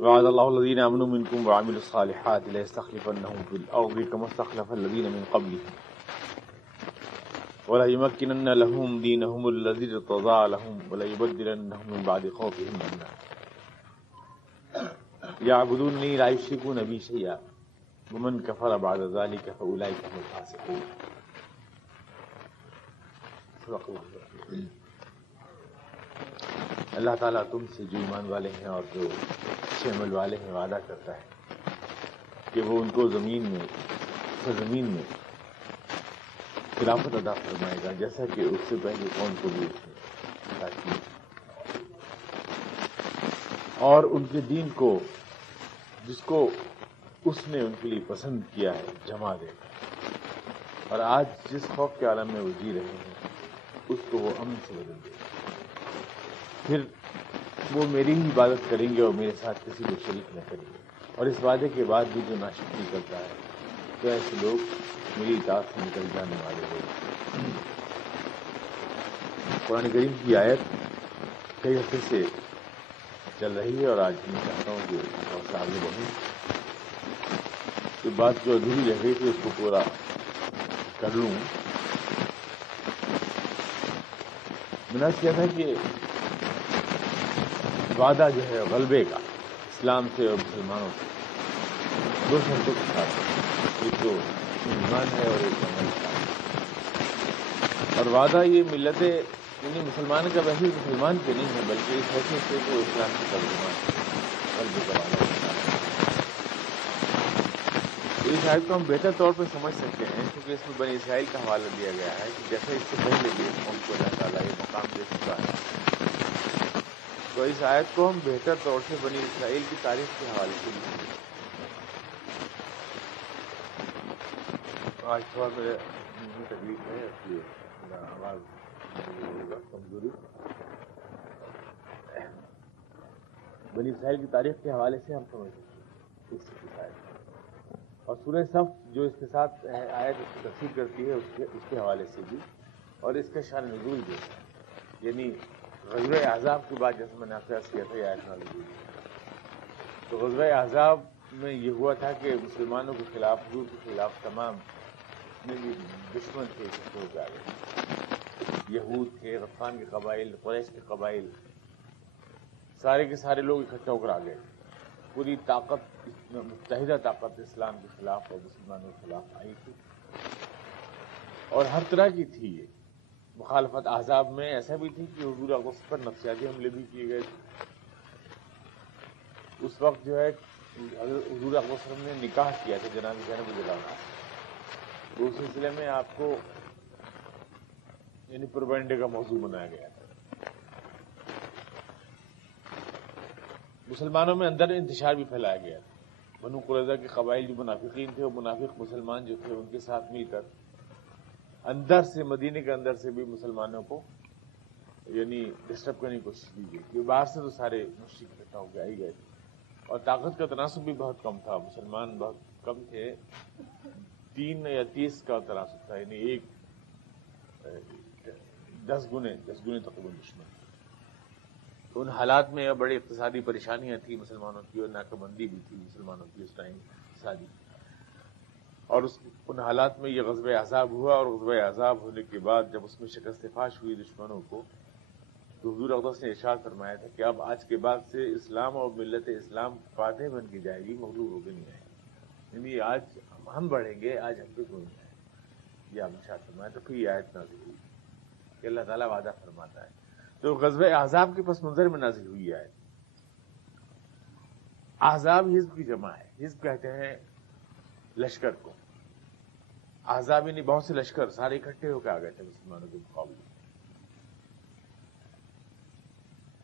وعد اللہ الذین آمنوا منکم وعملوا الصالحات لیستخلفنہم فی الارض کما استخلف الذین من قبلہم وَلَيُمَكِّنَنَّ لَهُمْ دِينَهُمُ الَّذِي ارْتَضَىٰ لَهُمْ وَلَيُبَدِّلَنَّهُم مِّن بَعْدِ خَوْفِهِمْ أَمْنًا يَعْبُدُونَنِي لَا يُشْرِكُونَ بِي شَيْئًا وَمَن كَفَرَ بَعْدَ ذَلِكَ فَأُولَٰئِكَ هُمُ الْفَاسِقُونَ۔ اللہ تعالیٰ تم سے جو ایمان والے ہیں اور جو اچھے عمل والے ہیں وعدہ کرتا ہے کہ وہ ان کو زمین میں خلافت ادا فرمائے گا، جیسا کہ اس سے پہلے قوم کو بھی اس نے عطا کی، اور ان کے دین کو جس کو اس نے ان کے لیے پسند کیا ہے جما دے گا، اور آج جس خوف کے عالم میں وہ جی رہے ہیں اس کو وہ امن سے بدل دے گا۔ پھر وہ میری ہی عبادت کریں گے اور میرے ساتھ کسی کو شریک نہ کریں گے، اور اس وعدے کے بعد بھی جو ناشکری کرتا ہے تو ایسے لوگ میری اطاعت سے نکل جانے والے لوگ۔ قرآن کریم کی آیت کئی ہفتے سے چل رہی ہے اور آج میں چاہتا ہوں کہ بہت آگے بڑھوں، تو بات جو ادھوری رہ گئی تھی اس کو پورا کر لوں۔ میں نے کیا تھا کہ وعدہ جو ہے غلبے کا اسلام سے اور مسلمانوں سے دو شرطوں کے ساتھ، ایک تو ایمان ہے اور ایک عمل کا، اور وعدہ یہ ملت یعنی مسلمان کا ویسے مسلمان کے نہیں ہے بلکہ اس حیثیت سے کہ اسلام کی ترجمان غلبے کا وعدہ ہوتا ہے۔ اس آیت کو ہم بہتر طور پہ سمجھ سکتے ہیں کیونکہ اس میں بنی اسرائیل کا حوالہ دیا گیا ہے کہ جیسے اس سے پہلے بھی قوم کو اللہ تعالیٰ یہ مقام دے چکا ہے، تو اس آیت کو ہم بہتر طور سے بنی اسرائیل کی تاریخ کے حوالے سے بھی سمجھ سکتے ہیں۔ آج تھوڑا میرے تکلیف ہے اس لیے آواز کمزوری۔ بنی اسرائیل کی تاریخ کے حوالے سے ہم سمجھ سکتے ہیں اس آیت، اور سورہ صف جو اس کے ساتھ آیت اس کی تفسیر کرتی ہے اس کے حوالے سے بھی، اور اس کا شان نزول جو ہے یعنی غزوہ احزاب کے بعد جیسے میں نے آپ سے عرض کیا تھا یہ آیت نازل ہوئی، تو غزوہ احزاب میں یہ ہوا تھا کہ مسلمانوں کے خلاف، حضور کے خلاف تمام بھی دشمن تھے ہو جا رہے، یہود تھے، غطفان کے قبائل، قریش کے قبائل، سارے کے سارے لوگ اکٹھے ہو کر آ گئے، پوری طاقت متحدہ طاقت اسلام کے خلاف اور مسلمانوں کے خلاف آئی تھی، اور ہر طرح کی تھی یہ مخالفت۔ احزاب میں ایسا بھی تھی کہ حضور اقدس پر نفسیاتی حملے بھی کیے گئے تھے۔ اس وقت جو ہے حضور اقدس نے نکاح کیا تھا جناب زینب رضی اللہ عنہا، تو اس سلسلے میں آپ کو یعنی پروپیگنڈے کا موضوع بنایا گیا تھا۔ مسلمانوں میں اندر انتشار بھی پھیلایا گیا تھا۔ بنو قریظہ کے قبائل جو منافقین تھے وہ منافق مسلمان جو تھے ان کے ساتھ مل کر اندر سے، مدینے کے اندر سے بھی مسلمانوں کو یعنی ڈسٹرب کرنے کی کوشش کی گئی کہ باہر سے تو سارے مشرک اکٹھا ہو کے آئی گئے تھے، اور طاقت کا تناسب بھی بہت کم تھا، مسلمان بہت کم تھے، 3 یا 30 کا تناسب تھا، یعنی ایک 10 گنے تقریباً دشمن۔ تو ان حالات میں بڑی اقتصادی پریشانیاں تھیں مسلمانوں کی، اور ناکہ بندی بھی تھی مسلمانوں کی اس ٹائم اقتصادی، اور ان حالات میں یہ غزوہ احزاب ہوا، اور غزوہ احزاب ہونے کے بعد جب اس میں شکست فاش ہوئی دشمنوں کو، تو حضور اقدس نے ارشاد فرمایا تھا کہ اب آج کے بعد سے اسلام اور ملت اسلام فاتح بن کے جائے گی، مغلوب ہو کے نہیں آئے گی، یعنی آج ہم بڑھیں گے، آج ہم پہ کوئی نہیں آئے، یہ آپ نے ارشاد فرمایا۔ تو پھر یہ آیت نازل ہوئی کہ اللہ تعالیٰ وعدہ فرماتا ہے، تو غزوہ احزاب کے پس منظر میں نازل ہوئی ہے۔ احزاب حزب کی جمع ہے، حزب کہتے ہیں لشکر کو، احزاب یعنی بہت سے لشکر سارے اکٹھے ہو کے آ گئے تھے مسلمانوں کے مقابلے۔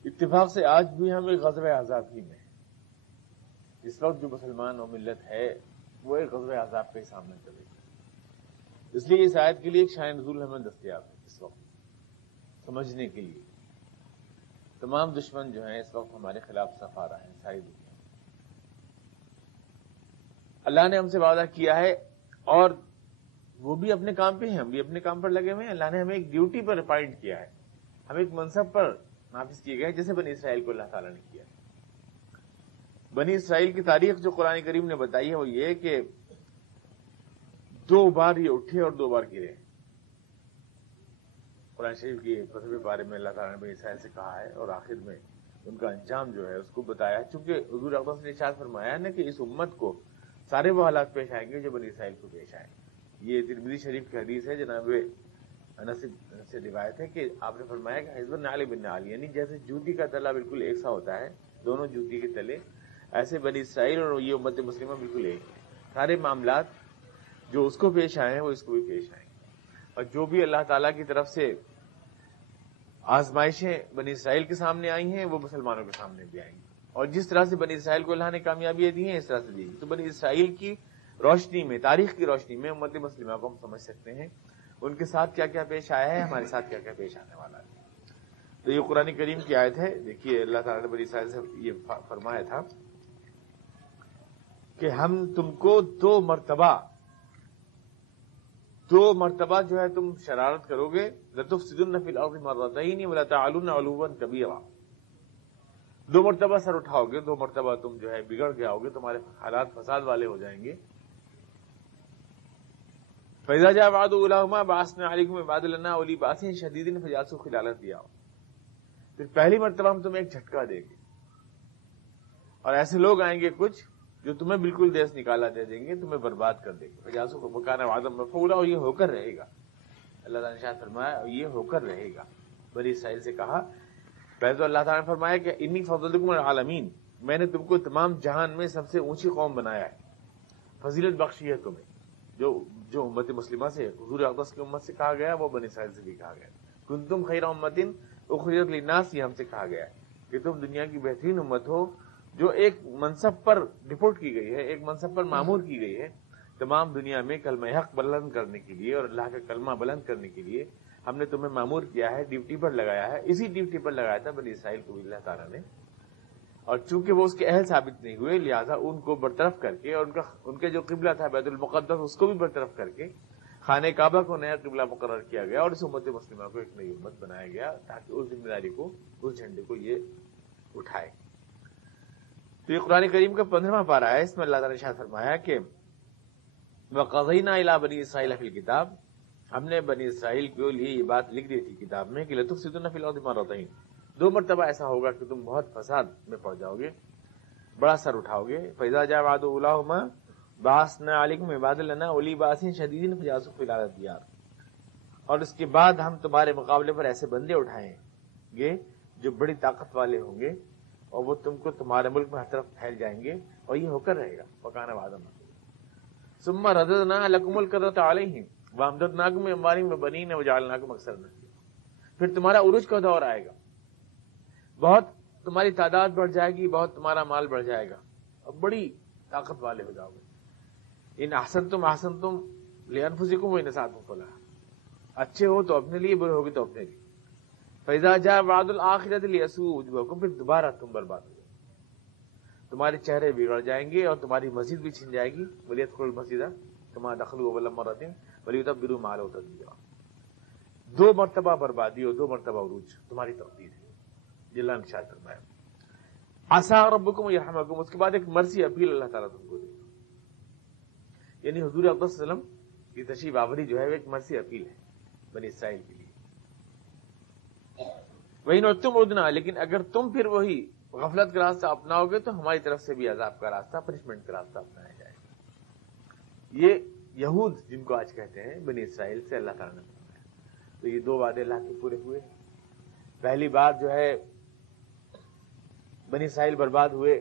اتفاق سے آج بھی ہم ایک غزوہ احزاب ہی میں ہیں، اس وقت جو مسلمان و ملت ہے وہ ایک غزوہ احزاب کے سامنے چلے گی، اس لیے اس آیت کے لیے ایک شان نزول ہمیں دستیاب ہے اس وقت سمجھنے کے لیے۔ تمام دشمن جو ہیں اس وقت ہمارے خلاف صف آ رہے ہیں ساری دنیا۔ اللہ نے ہم سے وعدہ کیا ہے، اور وہ بھی اپنے کام پہ ہیں، ہم بھی اپنے کام پر لگے ہوئے ہیں۔ اللہ نے ہمیں ایک ڈیوٹی پر اپائنٹ کیا ہے، ہم ایک منصب پر نافذ کیے گئے جیسے بنی اسرائیل کو اللہ تعالیٰ نے کیا۔ بنی اسرائیل کی تاریخ جو قرآن کریم نے بتائی ہے وہ یہ کہ 2 بار یہ اٹھے اور 2 بار گرے. قرآن شریف کی 15ویں پارے میں اللہ تعالیٰ نے بنی اسرائیل سے کہا ہے اور آخر میں ان کا انجام جو ہے اس کو بتایا ہے. چونکہ حضور اقدس نے ارشاد فرمایا نا کہ اس امت کو سارے وہ حالات پیش آئیں گے جو بنی اسرائیل کو پیش آئے. یہ ترمذی شریف کی حدیث ہے، جناب انس سے روایت ہے کہ آپ نے فرمایا کہ حزب النعل بالنعل، یعنی جیسے جوتی کا تلا بالکل ایک سا ہوتا ہے، دونوں جوتی کے تلے، ایسے بنی اسرائیل اور یہ امت مسلمہ بالکل ایک. سارے معاملات جو اس کو پیش آئے ہیں وہ اس کو بھی پیش آئیں گے، اور جو بھی اللہ تعالیٰ کی طرف سے آزمائشیں بنی اسرائیل کے سامنے آئی ہیں وہ مسلمانوں کے سامنے بھی آئیں گی. اور جس طرح سے بنی اسرائیل کو اللہ نے کامیابیاں دی ہیں اس طرح سے دی گی. تو بنی اسرائیل کی روشنی میں، تاریخ کی روشنی میں امت مسلمہ کو ہم سمجھ سکتے ہیں ان کے ساتھ کیا کیا پیش آیا ہے، ہمارے ساتھ کیا کیا پیش آنے والا ہے. تو یہ قرآن کریم کی آیت ہے. دیکھیے اللہ تعالیٰ نے بنی اسرائیل سے یہ فرمایا تھا کہ ہم تم کو 2 مرتبہ جو ہے تم شرارت کرو گے، لَتُفْسِدُنَّ فِي الْأَرْضِ مَرَّتَيْنِ وَلَتَعْلُنَّ عُلُوًّا كَبِيرًا. 2 مرتبہ سر اٹھاؤ گے، 2 مرتبہ تم جو ہے بگڑ جاؤ گے، تمہارے حالات فساد والے ہو جائیں گے. فَإِذَا جَاءَ وَعْدُ أُولَاهُمَا بَعَثْنَا عَلَيْكُمْ عِبَادًا لَنَا أُولِي بَأْسٍ شَدِيدٍ فَجَاسُوا خِلَالَ الدِّيَارِ. پھر پہلی مرتبہ ہم تمہیں ایک جھٹکا دیں گے اور ایسے لوگ آئیں گے کچھ جو تمہیں بالکل دیس نکالا دے دیں گے، تمہیں برباد کر دیں گے. فَجَاسُوا وَكَانَ وَعْدًا مَفْعُولًا، اور یہ ہو کر رہے گا. اللہ تعالیٰ نے ارشاد فرمایا یہ ہو کر رہے گا. بنی اسرائیل سے کہا، پہلے تو اللہ تعالیٰ نے فرمایا کہ انی فضلتکم علی العالمین، میں نے تم کو تمام جہان میں سب سے اونچی قوم بنایا ہے، فضیلت بخشی ہے تمہیں. جو امت مسلمہ سے، حضور اقدس کی امت سے کہا گیا وہ بنی اسرائیل سے بھی کہا گیا. کنتم خیر امۃ اخرجت للناس، یہ ہم سے کہا گیا ہے کہ تم دنیا کی بہترین امت ہو جو ایک منصب پر ڈپورٹ کی گئی ہے، ایک منصب پر مامور کی گئی ہے تمام دنیا میں کلمہ حق بلند کرنے کے لیے اور اللہ کا کلمہ بلند کرنے کے لیے. ہم نے تمہیں مامور کیا ہے، ڈیوٹی پر لگایا ہے. اسی ڈیوٹی پر لگایا تھا بنی اسرائیل کو بھی اللہ تعالیٰ نے، اور چونکہ وہ اس کے اہل ثابت نہیں ہوئے لہذا ان کو برطرف کر کے، اور ان کے جو قبلہ تھا بیت المقدس اس کو بھی برطرف کر کے خانہ کعبہ کو نیا قبلہ مقرر کیا گیا، اور اس امت مسلمہ کو ایک نئی امت بنایا گیا تاکہ اس ذمہ داری کو، اس جھنڈے کو یہ اٹھائے. تو یہ قرآن کریم کا 15واں پارہ ہے. اس میں اللہ تعالیٰ نے ارشاد فرمایا کہ وَقَضَيْنَا إِلَىٰ بَنِي إِسْرَائِيلَ فِي الْكِتَابِ، ہم نے بنی اسرائیل کے لیے یہ بات لکھ دی تھی کتاب میں کہ لَتُفْسِدُنَّ فِي الْأَرْضِ مَرَّتَيْنِ، 2 مرتبہ ایسا ہوگا کہ تم بہت فساد میں پڑ جاؤ گے، بڑا سر اٹھاؤ گے. فَإِذَا جَاءَ وَعْدُ أُولَاهُمَا بَعَثْنَا عَلَيْكُمْ عِبَادًا لَنَا أُولِي بَأْسٍ شَدِيدٍ فَجَاسُوا خِلَالَ الدِّيَارِ. اور اس کے بعد ہم تمہارے مقابلے پر ایسے بندے اٹھائیں گے جو بڑی طاقت والے ہوں گے اور وہ تم کو تمہارے ملک میں ہر طرف پھیل جائیں گے، اور یہ ہو کر رہے گا. وَكَانَ وَعْدًا مَفْعُولًا. ثُمَّ رَدَدْنَا لَكُمُ الْكَرَّةَ عَلَيْهِمْ وَأَمْدَدْنَاكُم بِأَمْوَالٍ وَبَنِينَ وَجَعَلْنَاكُمْ أَكْثَرَ نَفِيرًا. پھر تمہارا عروج کا دور آئے گا، بہت تمہاری تعداد بڑھ جائے گی، بہت تمہارا مال بڑھ جائے گا اور بڑی طاقت والے ہو جاؤ گے. ان احسنتم احسنتم لانفسکم وان اسأتم فلہا، اچھے ہو تو اپنے لیے، برے ہوگے تو اپنے لیے. فاذا جاء وعد الاخرۃ لیسوء وجوہکم، پھر دوبارہ تم برباد ہو جاؤ، تمہارے چہرے بگڑ جائیں گے اور تمہاری مسجد بھی چھن جائے گی. ولیدخلوا المسجد کما دخلوا اول مرۃ ولیتبروا ما علوا تتبیرا. 2 مرتبہ بربادی اور 2 مرتبہ عروج تمہاری تقدیر ہے، اللہ نے ارشاد فرمایا. عسى ربکم یرحمکم، اس کے بعد ایک مرسی اپیل اللہ تعالیٰ تم کو دے گا. یعنی حضور اقدس صلی اللہ علیہ وسلم کی تشریف آوری جو ہے وہ ایک مرسی اپیل ہے بنی اسرائیل کے لیے. وَإِنْ عُدْتُمْ عُدْنَا، لیکن اگر تم پھر وہی غفلت کا راستہ اپناؤ گے تو ہماری طرف سے بھی عذاب کا راستہ، پنشمنٹ کا راستہ اپنایا جائے گا. یہ یہود جن کو آج کہتے ہیں بنی اسرائیل سے اللہ تعالیٰ نے فرمایا. تو یہ 2 وعدے اللہ کے پورے ہوئے. پہلی بات جو ہے بنی اسرائیل برباد ہوئے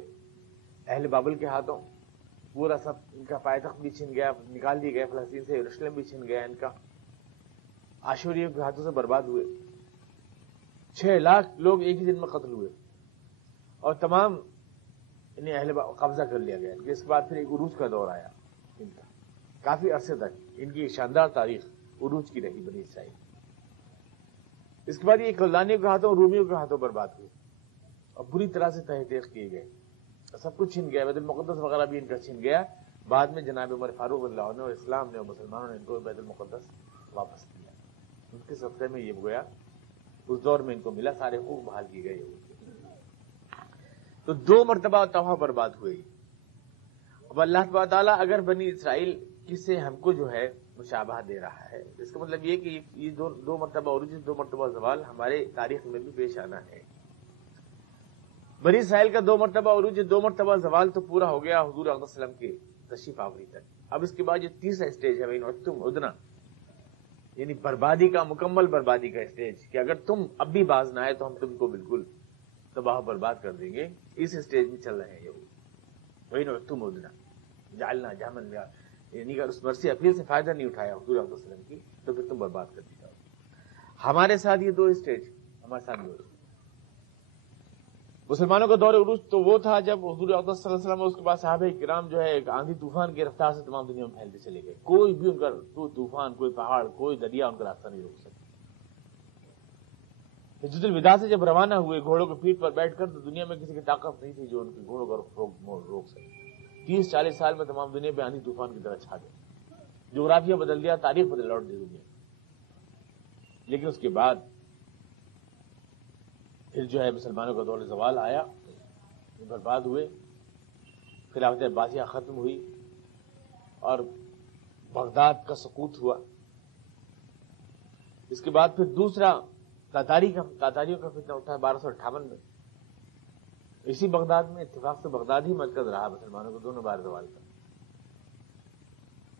اہل بابل کے ہاتھوں، پورا سب ان کا پائے تخت بھی چھن گیا، نکال دیے گئے فلسطین سے، یروشلم بھی چھن گیا ان کا، آشوریوں کے ہاتھوں سے برباد ہوئے. 6 لاکھ لوگ ایک ہی دن میں قتل ہوئے اور تمام انہیں اہل قبضہ کر لیا گیا. اس کے بعد پھر ایک عروج کا دور آیا ان کا، کافی عرصے تک ان کی شاندار تاریخ عروج کی رہی بنی اسرائیل. اس کے بعد یہ کلدانیوں کے ہاتھوں، رومیوں کے ہاتھوں برباد ہوئے اور بری طرح سے تہہ تیغ کیے گئے، سب کچھ چھن گیا. بیت المقدس وغیرہ بھی ان کا چھن گیا. بعد میں جناب عمر فاروق اللہ عنہ اور اسلام نے اور مسلمانوں نے ان کو بیت المقدس واپس کیا. ان کے صدقے میں یہ گویا اس دور میں ان کو ملا، سارے حقوق بحال کی گئے. تو تو 2 مرتبہ تباہ برباد ہوئے. اب اللہ تبارک تعالیٰ اگر بنی اسرائیل سے ہم کو جو ہے مشابہ دے رہا ہے، اس کا مطلب یہ کہ یہ 2 مرتبہ عروج، 2 مرتبہ زوال ہمارے تاریخ میں بھی پیش آنا ہے. بنی اسرائیل کا 2 مرتبہ عروج، 2 مرتبہ زوال تو پورا ہو گیا حضور علیہ وسلم کے تشریف آوری تک. اب اس کے بعد جو تیسرا اسٹیج ہے وَإِنْ عُدْتُمْ عُدْنَا، یعنی بربادی کا، مکمل بربادی کا اسٹیج، کہ اگر تم اب بھی باز نہ آئے تو ہم تم کو بالکل تباہ برباد کر دیں گے. اس اسٹیج میں چل رہے ہیں یہ. وَإِنْ عُدْتُمْ عُدْنَا جعلنا جہنم مِّنْ، یعنی اگر اس مرثی اپیل سے فائدہ نہیں اٹھایا حضور علیہ وسلم کی تو پھر تم برباد کر دی جاؤ. ہمارے ساتھ یہ 2 اسٹیج ہمارے ساتھ بھی. مسلمانوں کا دور عروج تو وہ تھا جب حضور اقدس صلی اللہ علیہ وسلم اور اس کے بعد صحابہ کرام جو ہے ایک آندھی طوفان کی رفتار سے تمام دنیا میں پھیلتے چلے گئے. کوئی بھی ان کا، کوئی طوفان، کوئی پہاڑ، کوئی دریا ان کا راستہ نہیں روک سکتا. حجۃ الوداع سے جب روانہ ہوئے گھوڑوں کے پیٹھ پر بیٹھ کر، تو دنیا میں کسی کی طاقت نہیں تھی جو ان کے گھوڑوں کو روک سکے. 30-40 سال میں تمام دنیا پہ آندھی طوفان کی طرح چھا گئے، جغرافیہ بدل دیا، تاریخ بدل لوٹ دی دنیا. لیکن اس کے بعد پھر جو ہے مسلمانوں کا دور زوال آیا، برباد ہوئے، خلافت عباسیہ ختم ہوئی اور بغداد کا سقوط ہوا. اس کے بعد پھر دوسرا تاتاریوں کا فتنہ اٹھا 1258 میں. اسی بغداد میں اتفاق سے بغداد ہی مرکز رہا مسلمانوں کو دونوں بار زوال کا.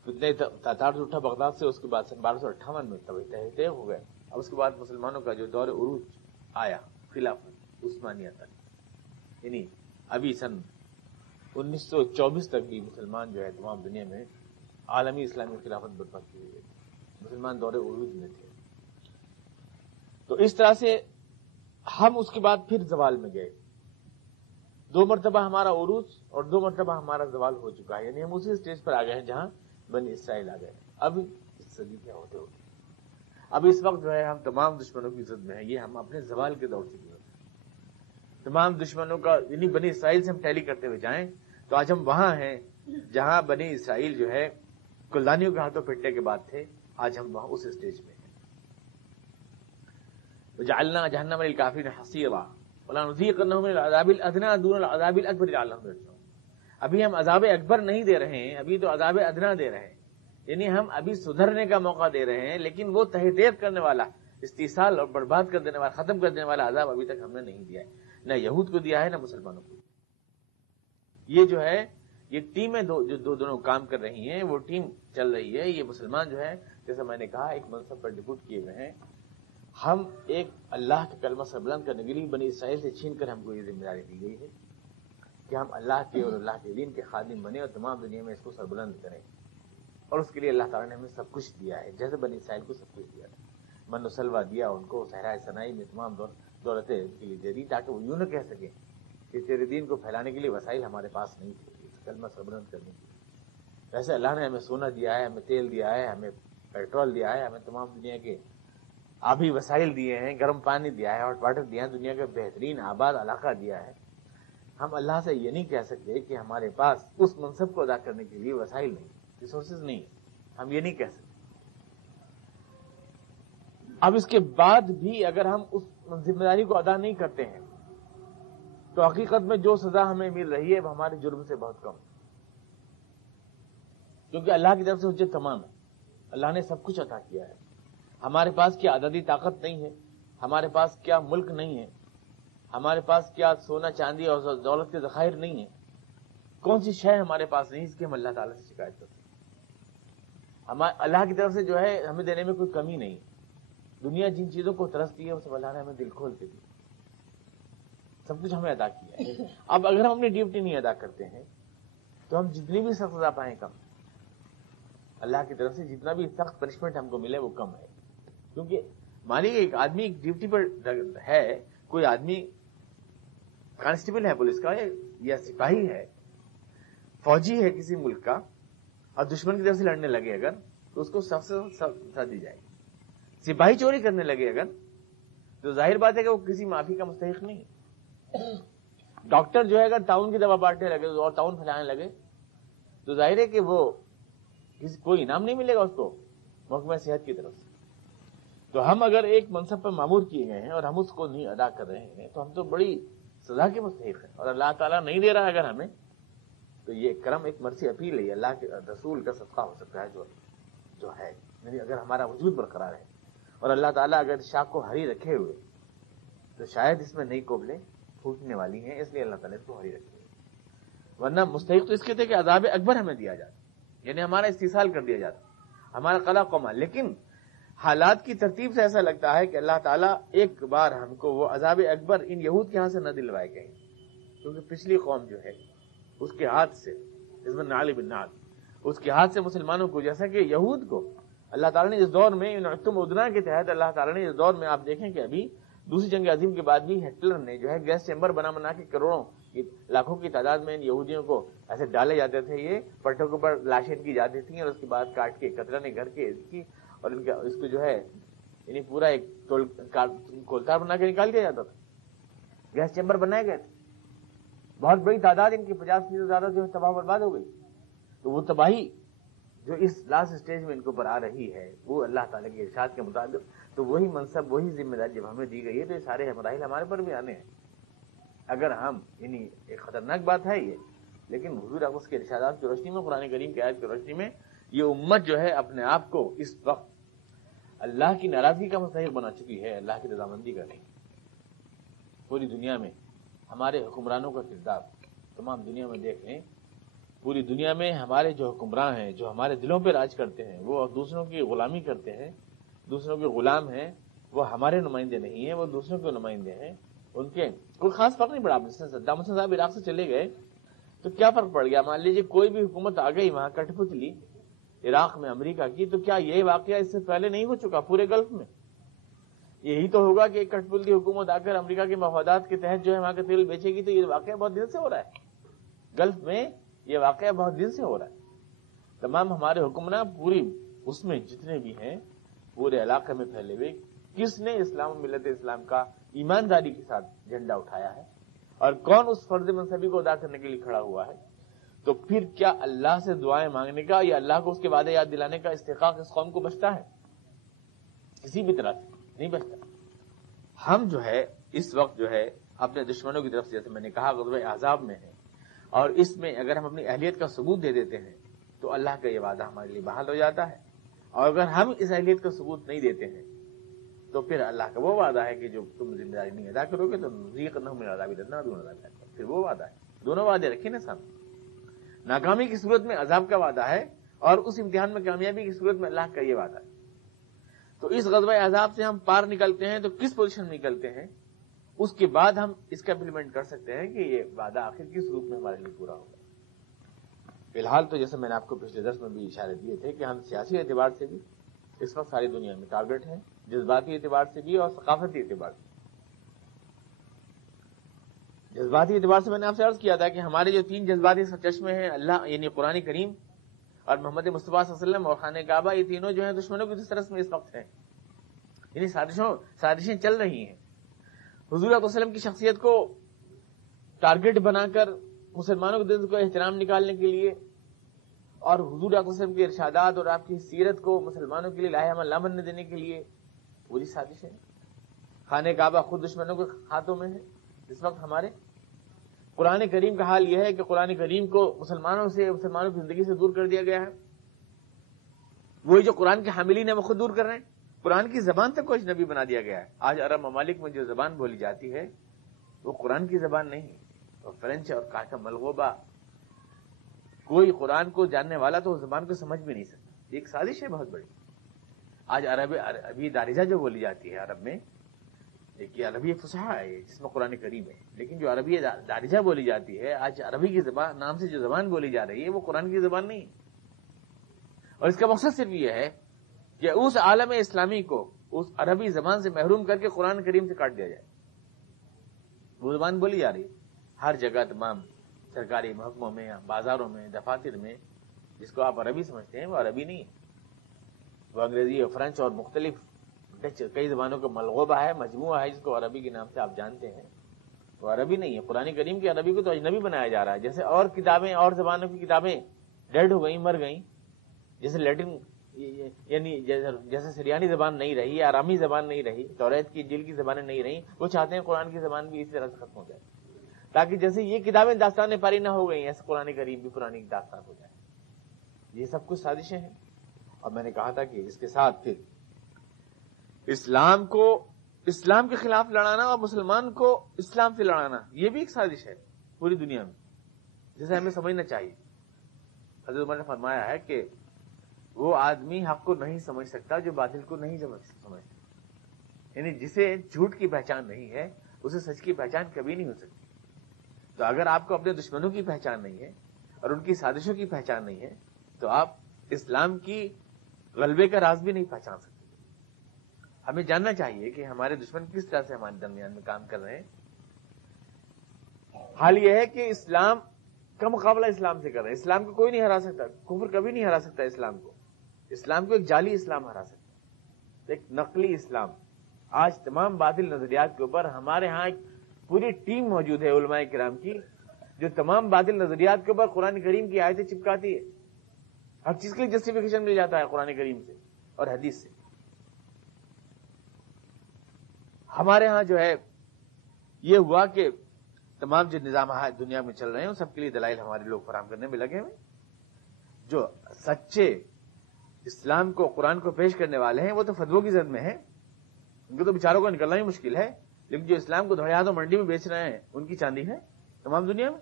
فتنہ تاتار جو اٹھا بغداد سے، اس کے بعد 1258 میں طے ہو گئے. اب اس کے بعد مسلمانوں کا جو دور عروج آیا خلافت عثمانیہ تک، یعنی ابھی سن 1924 تک بھی مسلمان جو ہے تمام دنیا میں عالمی اسلامی خلافت برپا کی ہوئی ہے. مسلمان دور عروج میں تھے. تو اس طرح سے ہم اس کے بعد پھر زوال میں گئے. 2 مرتبہ ہمارا عروج اور 2 مرتبہ ہمارا زوال ہو چکا ہے. یعنی ہم اسی اسٹیج پر آ گئے ہیں جہاں بنی اسرائیل آ گئے. اب اس صدی کیا ہوتے ہوتے اب اس وقت جو ہے ہم تمام دشمنوں کی زد میں ہیں. یہ ہم اپنے زوال کے دور سے گزرے. تمام دشمنوں کا، یعنی بنی اسرائیل سے ہم ٹیلی کرتے ہوئے جائیں تو آج ہم وہاں ہیں جہاں بنی اسرائیل جو ہے کلدانیوں کے ہاتھوں پھٹنے کے بعد تھے. آج ہم وہاں اس اسٹیج میں ہیں. وجعلنا جہنم للکافرین حصیرا ولنذیقنہم من العذاب الادنی دون العذاب الاکبر لعلہم یرجعون. ابھی ہم عذاب اکبر نہیں دے رہے ہیں، ابھی تو عذاب ادنی دے رہے ہیں. یعنی ہم ابھی سدھرنے کا موقع دے رہے ہیں، لیکن وہ تہدید کرنے والا، استیصال اور برباد کر دینے والا، ختم کر دینے والا عذاب ابھی تک ہم نے نہیں دیا ہے. نہ یہود کو دیا ہے، نہ مسلمانوں کو. یہ جو ہے یہ ٹیمیں جو دونوں کام کر رہی ہیں، وہ ٹیم چل رہی ہے. یہ مسلمان جو ہے جیسا میں نے کہا ایک منصب پر ڈپوٹ کیے ہوئے ہیں. ہم ایک اللہ کا کلمہ سربلند کرنے کے لیے بنی اسرائیل سے چھین کر ہم کو یہ ذمہ داری دی گئی ہے کہ ہم اللہ کے اور اللہ کے دین کے خادم بنے اور تمام دنیا میں اس کو سربلند کریں. اور اس کے لیے اللہ تعالیٰ نے ہمیں سب کچھ دیا ہے، جیسے بنی اسرائیل کو سب کچھ دیا تھا. من و سلوہ دیا ان کو، صحرائے سنائی میں تمام دولتیں ان کے لیے دے دی، تاکہ وہ یوں نہ کہہ سکیں کہ تیرے دین کو پھیلانے کے لیے وسائل ہمارے پاس نہیں تھے کلمہ سربلند کرنے کے لیے. ویسے اللہ نے ہمیں سونا دیا ہے، ہمیں تیل دیا ہے، ہمیں پیٹرول دیا ہے، ہمیں تمام دنیا کے آبی وسائل دیے ہیں، گرم پانی دیا ہے، ہاٹ واٹر دیا ہے، دنیا کا بہترین آباد علاقہ دیا ہے. ہم اللہ سے یہ نہیں کہہ سکتے کہ ہمارے پاس اس منصب کو ادا کرنے کے لیے وسائل نہیں، ریسورسز نہیں. ہم یہ نہیں کہہ سکتے. اب اس کے بعد بھی اگر ہم اس ذمہ داری کو ادا نہیں کرتے ہیں تو حقیقت میں جو سزا ہمیں مل رہی ہے وہ ہمارے جرم سے بہت کم ہے. کیونکہ اللہ کی طرف سے حجت تمام ہے، اللہ نے سب کچھ عطا کیا ہے. ہمارے پاس کیا عددی طاقت نہیں ہے، ہمارے پاس کیا ملک نہیں ہے، ہمارے پاس کیا سونا چاندی اور دولت کے ذخائر نہیں ہیں. کون سی شے ہمارے پاس نہیں اس کی ہم اللہ تعالیٰ سے شکایت کرتے ہیں. اللہ کی طرف سے جو ہے ہمیں دینے میں کوئی کمی نہیں. دنیا جن چیزوں کو ترستی ہے وہ سب اللہ نے ہمیں دل کھول کے دی، سب کچھ ہمیں ادا کیا ہے. اب اگر ہم اپنی ڈیوٹی نہیں ادا کرتے ہیں تو ہم جتنی بھی سخت سزا پائیں کم، اللہ کی طرف سے جتنا بھی سخت پنشمنٹ ہم کو ملے وہ کم ہے. کیونکہ مانیے ایک آدمی ڈیوٹی پر ہے، کوئی آدمی کانسٹیبل ہے پولیس کا یا سپاہی ہے، فوجی ہے کسی ملک کا، اور دشمن کی طرف سے لڑنے لگے اگر تو اس کو سخت سے سخت سزا دی جائے گی. سپاہی چوری کرنے لگے اگر تو ظاہر بات ہے کہ وہ کسی معافی کا مستحق نہیں. ڈاکٹر جو ہے اگر تعاون کی دوا بانٹنے لگے اور تعاون پھیلانے لگے تو ظاہر ہے کہ وہ کوئی انعام نہیں ملے گا اس کو محکمہ صحت کی طرف سے. تو ہم اگر ایک منصب پر مامور کیے گئے ہیں اور ہم اس کو نہیں ادا کر رہے ہیں تو ہم تو بڑی سزا کے مستحق ہیں، اور اللہ تعالیٰ نہیں دے رہا اگر ہمیں، تو یہ کرم ایک مرثی اپیل ہے، اللہ کے رسول کا صدقہ ہو سکتا ہے جو ہے، یعنی اگر ہمارا وجود برقرار ہے اور اللہ تعالیٰ اگر شاخ کو ہری رکھے ہوئے تو شاید اس میں نئی کوبلیں پھوٹنے والی ہیں، اس لیے اللہ تعالیٰ اس کو ہری رکھے ہوئے، ورنہ مستحق تو اس کے تھے کہ عذاب اکبر ہمیں دیا جاتا، یعنی ہمارا استحصال کر دیا جاتا، ہمارا قلع قوما، لیکن حالات کی ترتیب سے ایسا لگتا ہے کہ اللہ تعالیٰ ایک بار ہم کو وہ عذاب اکبر ان یہود کے ہاں سے نہ دلوائے کہیں، کیونکہ پچھلی قوم جو ہے اس کے ہاتھ سے حزب نعل بن نعل، اس کے ہاتھ سے مسلمانوں کو، جیسا کہ یہود کو اللہ تعالیٰ نے اس دور میں تم ادنا کے تحت اللہ تعالیٰ نے اس دور میں، آپ دیکھیں کہ ابھی دوسری جنگ عظیم کے بعد بھی ہٹلر نے جو ہے گیس چیمبر بنا کے کروڑوں لاکھوں کی تعداد میں ان یہودیوں کو ایسے ڈالے جاتے تھے، یہ پٹھوں کے اوپر لاشیں کی جاتی تھیں اور اس کے بعد کاٹ کے کترا نے گھر کے کی اور ان کا اس کو جو ہے یعنی پورا ایک کولتار بنا کے نکال دیا جاتا تھا، گیس چیمبر بنائے گئے تھے، بہت بڑی تعداد ان کی 50% سے زیادہ جو ہے تباہ برباد ہو گئی، تو وہ تباہی جو اس لاسٹ اسٹیج میں ان کے اوپر آ رہی ہے وہ اللہ تعالیٰ کے ارشاد کے مطابق، تو وہی منصب وہی ذمہ داری جب ہمیں دی گئی ہے تو یہ سارے مراحل ہمارے پر بھی آنے ہیں، اگر ہم یعنی ایک خطرناک بات ہے یہ، لیکن حضور اقدس کے ارشادات کی روشنی میں، قرآن کریم کی آیت کی روشنی میں یہ امت جو ہے اپنے آپ کو اس وقت اللہ کی ناراضگی کا مستحق بنا چکی ہے، اللہ کی رضامندی کا نہیں۔ پوری دنیا میں ہمارے حکمرانوں کا کردار تمام دنیا میں دیکھ لیں، پوری دنیا میں ہمارے جو حکمراں ہیں، جو ہمارے دلوں پہ راج کرتے ہیں، وہ دوسروں کی غلامی کرتے ہیں، دوسروں کے غلام ہیں، وہ ہمارے نمائندے نہیں ہیں، وہ دوسروں کے نمائندے ہیں، ان کے کوئی خاص فرق نہیں پڑا۔ صدام حسین صاحب عراق سے چلے گئے تو کیا فرق پڑ گیا؟ مان لیجیے کوئی بھی حکومت آ گئی وہاں کٹ پتلی عراق میں امریکہ کی، تو کیا یہ واقعہ اس سے پہلے نہیں ہو چکا پورے گلف میں؟ یہی تو ہوگا کہ ایک کٹ پتلی حکومت آ کر امریکہ کے مفادات کے تحت جو ہے وہاں کا تیل بیچے گی، تو یہ واقعہ بہت دن سے ہو رہا ہے گلف میں، یہ واقعہ بہت دن سے ہو رہا ہے۔ تمام ہمارے حکمراں پوری اس میں جتنے بھی ہیں پورے علاقے میں پھیلے ہوئے، کس نے اسلام ملت اسلام کا ایمانداری کے ساتھ جھنڈا اٹھایا ہے اور کون اس فرض منصبی کو ادا کرنے کے لیے کھڑا ہوا ہے؟ تو پھر کیا اللہ سے دعائیں مانگنے کا یا اللہ کو اس کے وعدے یاد دلانے کا استحقاق اس قوم کو بچتا ہے؟ کسی بھی طرح سے نہیں بچتا۔ ہم جو ہے اس وقت جو ہے اپنے دشمنوں کی طرف سے، جیسے میں نے کہا، غزوہ احزاب میں ہے، اور اس میں اگر ہم اپنی اہلیت کا ثبوت دے دیتے ہیں تو اللہ کا یہ وعدہ ہمارے لیے بحال ہو جاتا ہے، اور اگر ہم اس اہلیت کا ثبوت نہیں دیتے ہیں تو پھر اللہ کا وہ وعدہ ہے کہ جو تم ذمہ داری نہیں ادا کرو گے تو نذیقنہم من عذاب ادنا دون عذاب اکبر، پھر وہ وعدہ ہے۔ دونوں وعدے رکھے نا سامنے، ناکامی کی صورت میں عذاب کا وعدہ ہے اور اس امتحان میں کامیابی کی صورت میں اللہ کا یہ وعدہ ہے۔ تو اس غزوہ احزاب سے ہم پار نکلتے ہیں تو کس پوزیشن میں نکلتے ہیں، اس کے بعد ہم اس کا امپلیمنٹ کر سکتے ہیں کہ یہ وعدہ آخر کس روپ میں ہمارے لیے پورا ہوگا۔ فی الحال تو جیسے میں نے آپ کو پچھلے درس میں بھی اشارے دیے تھے کہ ہم سیاسی اعتبار سے بھی اس وقت ساری دنیا میں ٹارگٹ ہیں، جذباتی اعتبار سے بھی اور ثقافتی اعتبار سے۔ جذباتی اعتبار سے میں نے آپ سے عرض کیا تھا کہ ہمارے جو 3 جذباتی چشمے ہیں، اللہ یعنی قرآن کریم اور محمد مصطفیٰ صلی اللہ علیہ وسلم اور خانہ کعبہ، یہ تینوں جو ہیں دشمنوں کی دسترس میں اس وقت ہیں، یعنی سازشیں چل رہی ہیں حضور صلی اللہ علیہ وسلم کی شخصیت کو ٹارگٹ بنا کر مسلمانوں کے دل کو احترام نکالنے کے لیے، اور حضور صلی اللہ علیہ وسلم کے ارشادات اور آپ کی سیرت کو مسلمانوں کے لیے لاہے عمل نہ بننے دینے کے لیے پوری سازشیں۔ خانہ کعبہ خود دشمنوں کے ہاتھوں میں ہے اس وقت ہمارے۔ قرآن کریم کا حال یہ ہے کہ قرآن کریم کو مسلمانوں کی زندگی سے دور کر دیا گیا ہے، وہی جو قرآن کے حاملین ہیں وہ خود دور کر رہے ہیں، قرآن کی زبان تک کو اجنبی بنا دیا گیا ہے۔ آج عرب ممالک میں جو زبان بولی جاتی ہے وہ قرآن کی زبان نہیں، وہ فرینچ اور کاٹا ملغوبہ، کوئی قرآن کو جاننے والا تو اس زبان کو سمجھ بھی نہیں سکتا، ایک سازش ہے بہت بڑی۔ آج عربی دارجہ جو بولی جاتی ہے عرب میں، دیکھیے عربی فصحا ہے جس میں قرآن کریم ہے، لیکن جو عربی دارجہ بولی جاتی ہے آج عربی کی زبان نام سے جو زبان بولی جا رہی ہے وہ قرآن کی زبان نہیں، اور اس کا مقصد صرف یہ ہے کہ اس عالم اسلامی کو اس عربی زبان سے محروم کر کے قرآن کریم سے کاٹ دیا جائے۔ وہ زبان بولی جا رہی ہے ہر جگہ، تمام سرکاری محکموں میں، بازاروں میں، دفاتر میں، جس کو آپ عربی سمجھتے ہیں وہ عربی نہیں ہے، وہ انگریزی اور فرینچ اور مختلف کئی زبانوں کا ملغوبہ ہے، مجموعہ ہے جس کو عربی کے نام سے آپ جانتے ہیں، وہ عربی نہیں ہے۔ قرآن کریم کی عربی کو تو اجنبی بنایا جا رہا ہے، جیسے اور کتابیں اور زبانوں کی کتابیں ڈیڈ ہو گئیں، مر گئیں، جیسے لیٹن یعنی جیسے سریانی زبان نہیں رہی، آرامی زبان نہیں رہی، توریت کی انجیل کی زبانیں نہیں رہیں، وہ چاہتے ہیں قرآن کی زبان بھی اسی طرح سے ختم ہو جائے۔ تاکہ جیسے یہ کتابیں داستان پاری نہ ہو گئی ایسے قرآن کریم بھی پرانی داستان ہو جائے. یہ سب کچھ سازشیں ہیں. اور میں نے کہا تھا کہ اس کے ساتھ پھر اسلام کے خلاف لڑانا اور مسلمان کو اسلام سے لڑانا یہ بھی ایک سازش ہے پوری دنیا میں، جسے ہمیں سمجھنا چاہیے. حضرت عمر نے فرمایا ہے کہ وہ آدمی حق کو نہیں سمجھ سکتا جو باطل کو نہیں سمجھتا. یعنی جسے جھوٹ کی پہچان نہیں ہے اسے سچ کی پہچان کبھی نہیں ہو سکتی. تو اگر آپ کو اپنے دشمنوں کی پہچان نہیں ہے اور ان کی سازشوں کی پہچان نہیں ہے تو آپ اسلام کی غلبے کا راز بھی نہیں پہچان سکتے. ہمیں جاننا چاہیے کہ ہمارے دشمن کس طرح سے ہمارے درمیان میں کام کر رہے ہیں. حال یہ ہے کہ اسلام کا مقابلہ اسلام سے کر رہے ہیں. اسلام کو کوئی نہیں ہرا سکتا، کفر کبھی نہیں ہرا سکتا اسلام کو. اسلام کو ایک جعلی اسلام ہرا سکتا ہے، ایک نقلی اسلام. آج تمام باطل نظریات کے اوپر ہمارے ہاں ایک پوری ٹیم موجود ہے علماء کرام کی جو تمام باطل نظریات کے اوپر قرآن کریم کی آیتیں چپکاتی ہے. ہر چیز کے لیے جسٹیفیکیشن مل جاتا ہے قرآن کریم سے اور حدیث سے. ہمارے ہاں جو ہے یہ ہوا کہ تمام جو نظام دنیا میں چل رہے ہیں ان سب کے لیے دلائل ہمارے لوگ فراہم کرنے میں لگے ہوئے. جو سچے اسلام کو قرآن کو پیش کرنے والے ہیں وہ تو فتووں کی زد میں ہیں، ان کو تو بیچاروں کو نکلنا ہی مشکل ہے. لیکن جو اسلام کو دھڑے ہاتھوں منڈی میں بیچ رہے ہیں ان کی چاندی ہے تمام دنیا میں.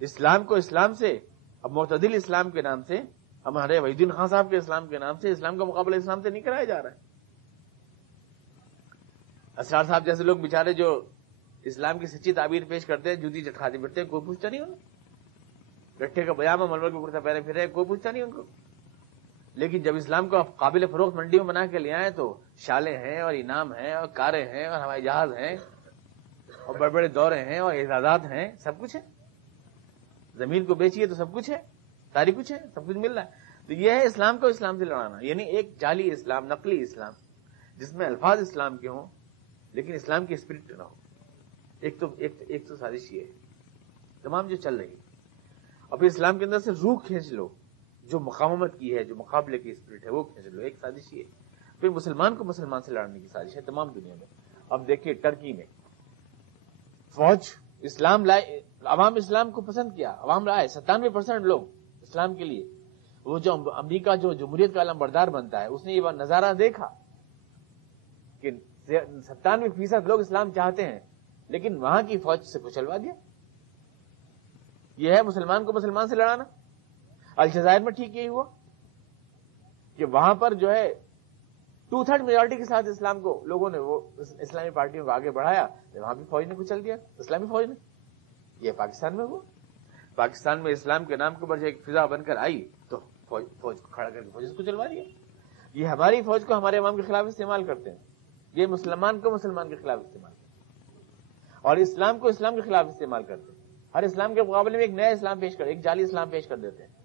اسلام کو اسلام سے، اب معتدل اسلام کے نام سے، ہمارے وحید الدین خان صاحب کے اسلام کے نام سے اسلام کا مقابلہ اسلام سے نہیں کرایا جا رہا ہے. اسرار صاحب جیسے لوگ بیچارے جو اسلام کی سچی تعبیر پیش کرتے ہیں جوتی چٹکھاتے پھرتے ہیں، کوئی پوچھتا نہیں انہیں. گٹھے کا بیامہ ململ کے کرتا پہنے پھرے، کوئی پوچھتا نہیں ان کو. لیکن جب اسلام کو قابل فروخت منڈی میں بنا کے لے آئے تو شالیں ہیں اور انعام ہیں اور کاریں ہیں اور ہوائی جہاز ہیں اور بڑے بڑے دورے ہیں اور اعزازات ہیں، سب کچھ ہے. زمین کو بیچیے تو سب کچھ ہے، ساری کچھ ہے، سب کچھ مل رہا ہے. تو یہ ہے اسلام کو اسلام سے لڑانا، یعنی ایک جعلی اسلام، نقلی اسلام جس میں الفاظ اسلام کے ہوں لیکن اسلام کی اسپرٹ نہ ہو. ایک تو سازش یہ ہے تمام جو چل رہی ہے. اور پھر اسلام کے اندر سے روح کھینچ لو، جو مقاومت کی ہے، جو مقابلے کی اسپرٹ ہے وہ کھینچ لو، ایک سازش یہ ہے. پھر مسلمان کو مسلمان سے لڑنے کی سازش ہے تمام دنیا میں. اب دیکھیے ٹرکی میں فوج اسلام لائے، عوام اسلام کو پسند کیا، عوام لائے 97% لوگ اسلام کے لیے. وہ جو امریکہ جو جمہوریت کا علم بردار بنتا ہے اس نے یہ نظارہ دیکھا کہ 97% لوگ اسلام چاہتے ہیں لیکن وہاں کی فوج سے کچلوا دیا. یہ ہے مسلمان کو مسلمان سے لڑانا. الجزائر میں ٹھیک یہی ہوا کہ وہاں پر جو ہے 2/3 میجورٹی کے ساتھ اسلام کو لوگوں نے وہ اسلامی پارٹیوں کو آگے بڑھایا، وہاں بھی فوج نے کچل دیا، اسلامی فوج نے. یہ پاکستان میں ہوا. پاکستان میں اسلام کے نام کے اوپر جو ایک فضا بن کر آئی تو فوج کو کھڑا کر کے فوج کو کچلوا دیا. یہ ہماری فوج کو ہمارے عوام کے خلاف استعمال کرتے ہیں، یہ مسلمان کو مسلمان کے خلاف استعمال کرتے ہیں اور اسلام کو اسلام کے خلاف استعمال کرتے ہیں. ہر اسلام کے مقابلے میں ایک نیا اسلام پیش کر، ایک جعلی اسلام پیش کر دیتے ہیں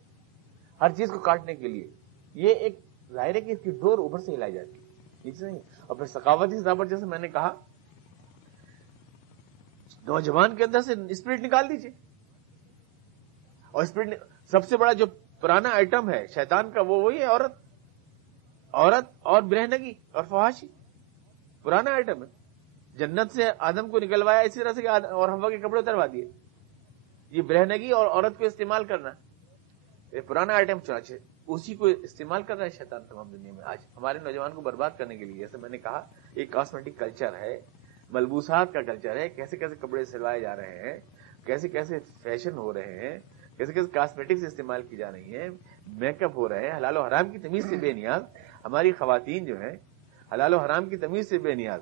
ہر چیز کو کاٹنے کے لیے. یہ ایک ظاہر ہے کہ اس کی ڈور اوپر سے ہلائی جاتی ہے، نیچے نہیں. اور پھر ثقافتی سطح پر جیسے میں نے کہا نوجوان کے اندر سے اسپرٹ نکال دیجیے. اور اسپرٹ سب سے بڑا جو پرانا آئٹم ہے شیطان کا وہ وہی ہے عورت اور برہنگی اور فحاشی. پرانا آئٹم ہے. جنت سے آدم کو نکلوایا اسی طرح سے اور ہوا کے کپڑے اتروا دیے. یہ برہنگی اور عورت کو استعمال کرنا یہ پرانا آئٹم چنانچہ اسی کو استعمال کر رہا ہے شیطان تمام دنیا میں آج ہمارے نوجوان کو برباد کرنے کے لیے. جیسے میں نے کہا ایک کاسمیٹک کلچر ہے، ملبوسات کا کلچر ہے، کیسے کیسے کپڑے سلوائے جا رہے ہیں، کیسے کیسے فیشن ہو رہے ہیں، کیسے کیسے کاسمیٹکس استعمال کی جا رہی ہیں، میک اپ ہو رہے ہیں. حلال و حرام کی تمیز سے بے نیاز ہماری خواتین جو ہیں، حلال و حرام کی تمیز سے بے نیاز.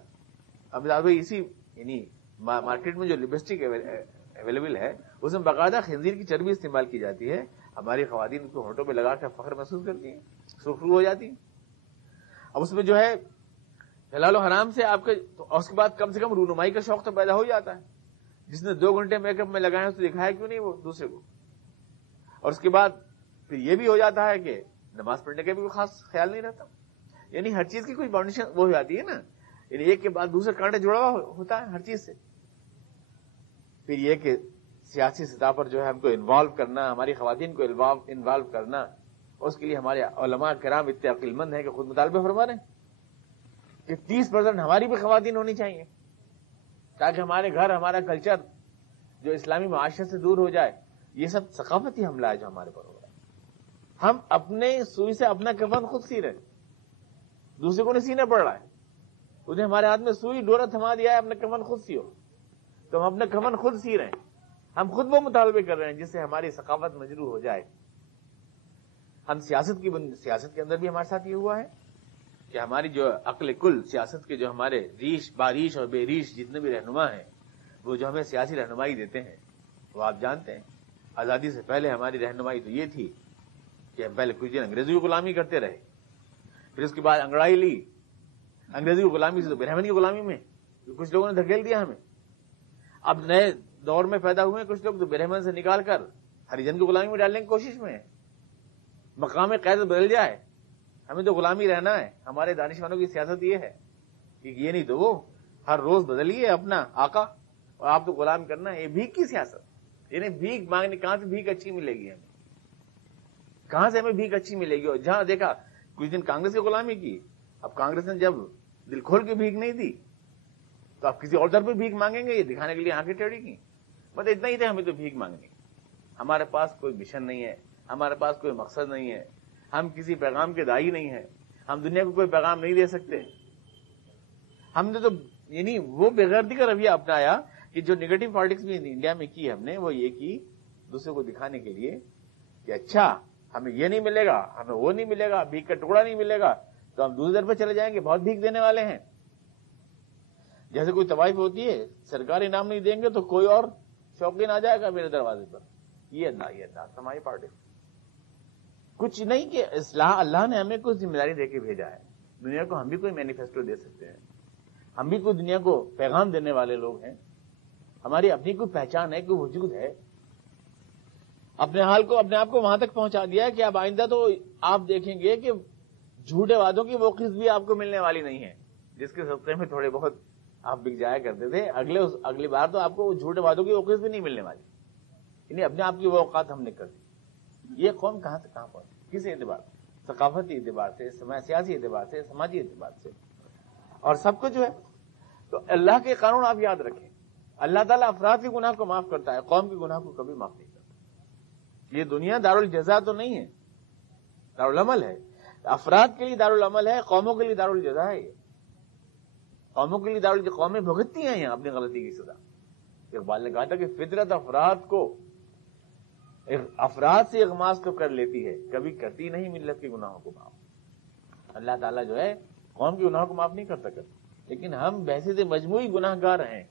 اب اسی یعنی مارکیٹ میں جو لپسٹک اویلیبل ہے اس میں باقاعدہ خنزیر کی چربی استعمال کی جاتی ہے. ہماری خواتین اس کو ہونٹوں پہ لگا کر فخر محسوس کرتی ہیں، سرخرو ہو جاتی ہیں. اب اس میں جو ہے حلال و حرام سے آپ کے اس کے بعد کم سے کم رونمائی کا شوق تو پیدا ہو جاتا ہے. جس نے 2 گھنٹے میک اپ میں لگائے اس کو دکھایا کیوں نہیں وہ دوسرے کو. اور اس کے بعد پھر یہ بھی ہو جاتا ہے کہ نماز پڑھنے کا بھی کوئی خاص خیال نہیں رہتا. یعنی ہر چیز کی کوئی باؤنڈیشن وہ ہو جاتی ہے نا، یعنی ایک کے بعد دوسرا کانٹے جڑا ہوا ہوتا ہے ہر چیز سے. پھر یہ کہ سیاسی سطح پر جو ہے ہم کو انوالو کرنا، ہماری خواتین کو انوالو کرنا، اس کے لیے ہمارے علماء کرام اتنے عقل مند ہیں کہ خود مطالبہ فرما رہے ہیں کہ 30% ہماری بھی خواتین ہونی چاہیے تاکہ ہمارے گھر، ہمارا کلچر جو اسلامی معاشرت سے دور ہو جائے، یہ سب ثقافتی حملہ ہے جو ہمارے پر ہو رہا ہے۔ ہم اپنے سوئی سے اپنا کفن خود سی رہے، دوسرے کو نہیں سینا پڑ رہا ہے۔ انہیں ہمارے ہاتھ میں سوئی ڈورا تھما دیا ہے، اپنا کفن خود سی ہو، تو ہم اپنا کفن خود سی رہے ہیں۔ ہم خود وہ مطالبے کر رہے ہیں جس سے ہماری ثقافت مجروح ہو جائے۔ ہم سیاست کے اندر بھی ہمارے ساتھ یہ ہوا ہے کہ ہماری جو عقل کل سیاست کے جو ہمارے ریش باریش اور بے ریش جتنے بھی رہنما ہیں، وہ جو ہمیں سیاسی رہنمائی دیتے ہیں، وہ آپ جانتے ہیں آزادی سے پہلے ہماری رہنمائی تو یہ تھی کہ ہم پہلے کچھ دن انگریزی کی غلامی کرتے رہے، پھر اس کے بعد انگڑائی لی، انگریزی کی غلامی سے تو برہمن کی غلامی میں کچھ لوگوں نے دھکیل دیا ہمیں۔ اب نئے دور میں پیدا ہوئے کچھ لوگ تو برہمن سے نکال کر ہریجن کی غلامی میں ڈالنے کی کوشش میں ہیں۔ مقام قید بدل جائے، ہمیں تو غلامی رہنا ہے۔ ہمارے دانشوروں کی سیاست یہ ہے کہ یہ نہیں تو وہ، ہر روز بدلیے اپنا آقا اور آپ تو غلام کرنا ہے۔ یہ بھیک کی سیاست، یعنی بھیک مانگنے، کہاں سے بھیک اچھی ملے گی ہمیں، کہاں سے ہمیں بھیک اچھی ملے گی؟ اور جہاں دیکھا کچھ دن کانگریس کی غلامی کی، اب کانگریس نے جب دل کھول کے بھیک نہیں دی تو آپ کسی اور طرف پہ بھیک مانگیں گے، یہ دکھانے کے لیے آنکھیں ٹیڑھی کی۔ مطلب اتنا ہی تھا ہمیں تو بھیک مانگنی، ہمارے پاس کوئی مشن نہیں ہے، ہمارے پاس کوئی مقصد نہیں ہے، ہم کسی پیغام کے داعی نہیں ہیں، ہم دنیا کو کوئی پیغام نہیں دے سکتے۔ ہم نے تو یعنی وہ بےغیرتی کا رویہ اپنایا کہ جو نگیٹو پالیٹکس بھی انڈیا میں کی ہم نے، وہ یہ کی دوسرے کو دکھانے کے لیے کہ اچھا ہمیں یہ نہیں ملے گا، ہمیں وہ نہیں ملے گا، بھیک کا ٹکڑا نہیں ملے گا تو ہم دوسری طرف پہ چلے جائیں گے، بہت بھیک دینے والے ہیں۔ جیسے کوئی طوائف ہوتی ہے، سرکاری انعام نہیں دیں گے تو کوئی اور شوقین آ جائے گا میرے دروازے پر۔ یہ انداز ہماری پارٹی کچھ نہیں کہ اصلاح، اللہ نے ہمیں کچھ ذمہ داری دے کے بھیجا ہے دنیا کو، ہم بھی کوئی مینیفیسٹو دے سکتے ہیں، ہم بھی کوئی دنیا کو پیغام دینے والے لوگ ہیں، ہماری اپنی کوئی پہچان ہے، کوئی وجود ہے۔ اپنے حال کو، اپنے آپ کو وہاں تک پہنچا دیا ہے کہ اب آئندہ تو آپ دیکھیں گے کہ جھوٹے وعدوں کی وہ قسط بھی آپ کو ملنے والی نہیں ہے، جس کے صدقے میں تھوڑے بہت آپ بک جایا کرتے تھے، اگلی بار تو آپ کو وہ جھوٹے وعدوں کی وہ قسط بھی نہیں ملنے والی، یعنی اپنے آپ کی وہ اوقات ہم نے کر دی۔ یہ قوم کہاں سے کہاں پہنچی، کس اعتبار سے؟ ثقافتی اعتبار سے، سیاسی اعتبار سے، سماجی اعتبار سے، اور سب کچھ جو ہے۔ تو اللہ کے قانون آپ یاد رکھیں، اللہ تعالیٰ افراد کے گناہ کو معاف کرتا ہے، قوم کے گناہ کو کبھی معاف نہیں کرتا۔ یہ دنیا دارالجزا تو نہیں ہے، دارالعمل ہے۔ افراد کے لیے دارالعمل ہے، قوموں کے لیے دارالجزا ہے۔ یہ قوموں کے لیے قومیں بھگتتی ہیں یہاں اپنی غلطی کی سزا۔ اقبال نے کہا تھا کہ فطرت افراد سے اغماس تو کر لیتی ہے، کبھی کرتی نہیں ملت کے گناہوں کو معاف۔ اللہ تعالیٰ جو ہے قوم کے گناہوں کو معاف نہیں کرتا لیکن ہم بحیثیت مجموعی گناہ گار ہیں،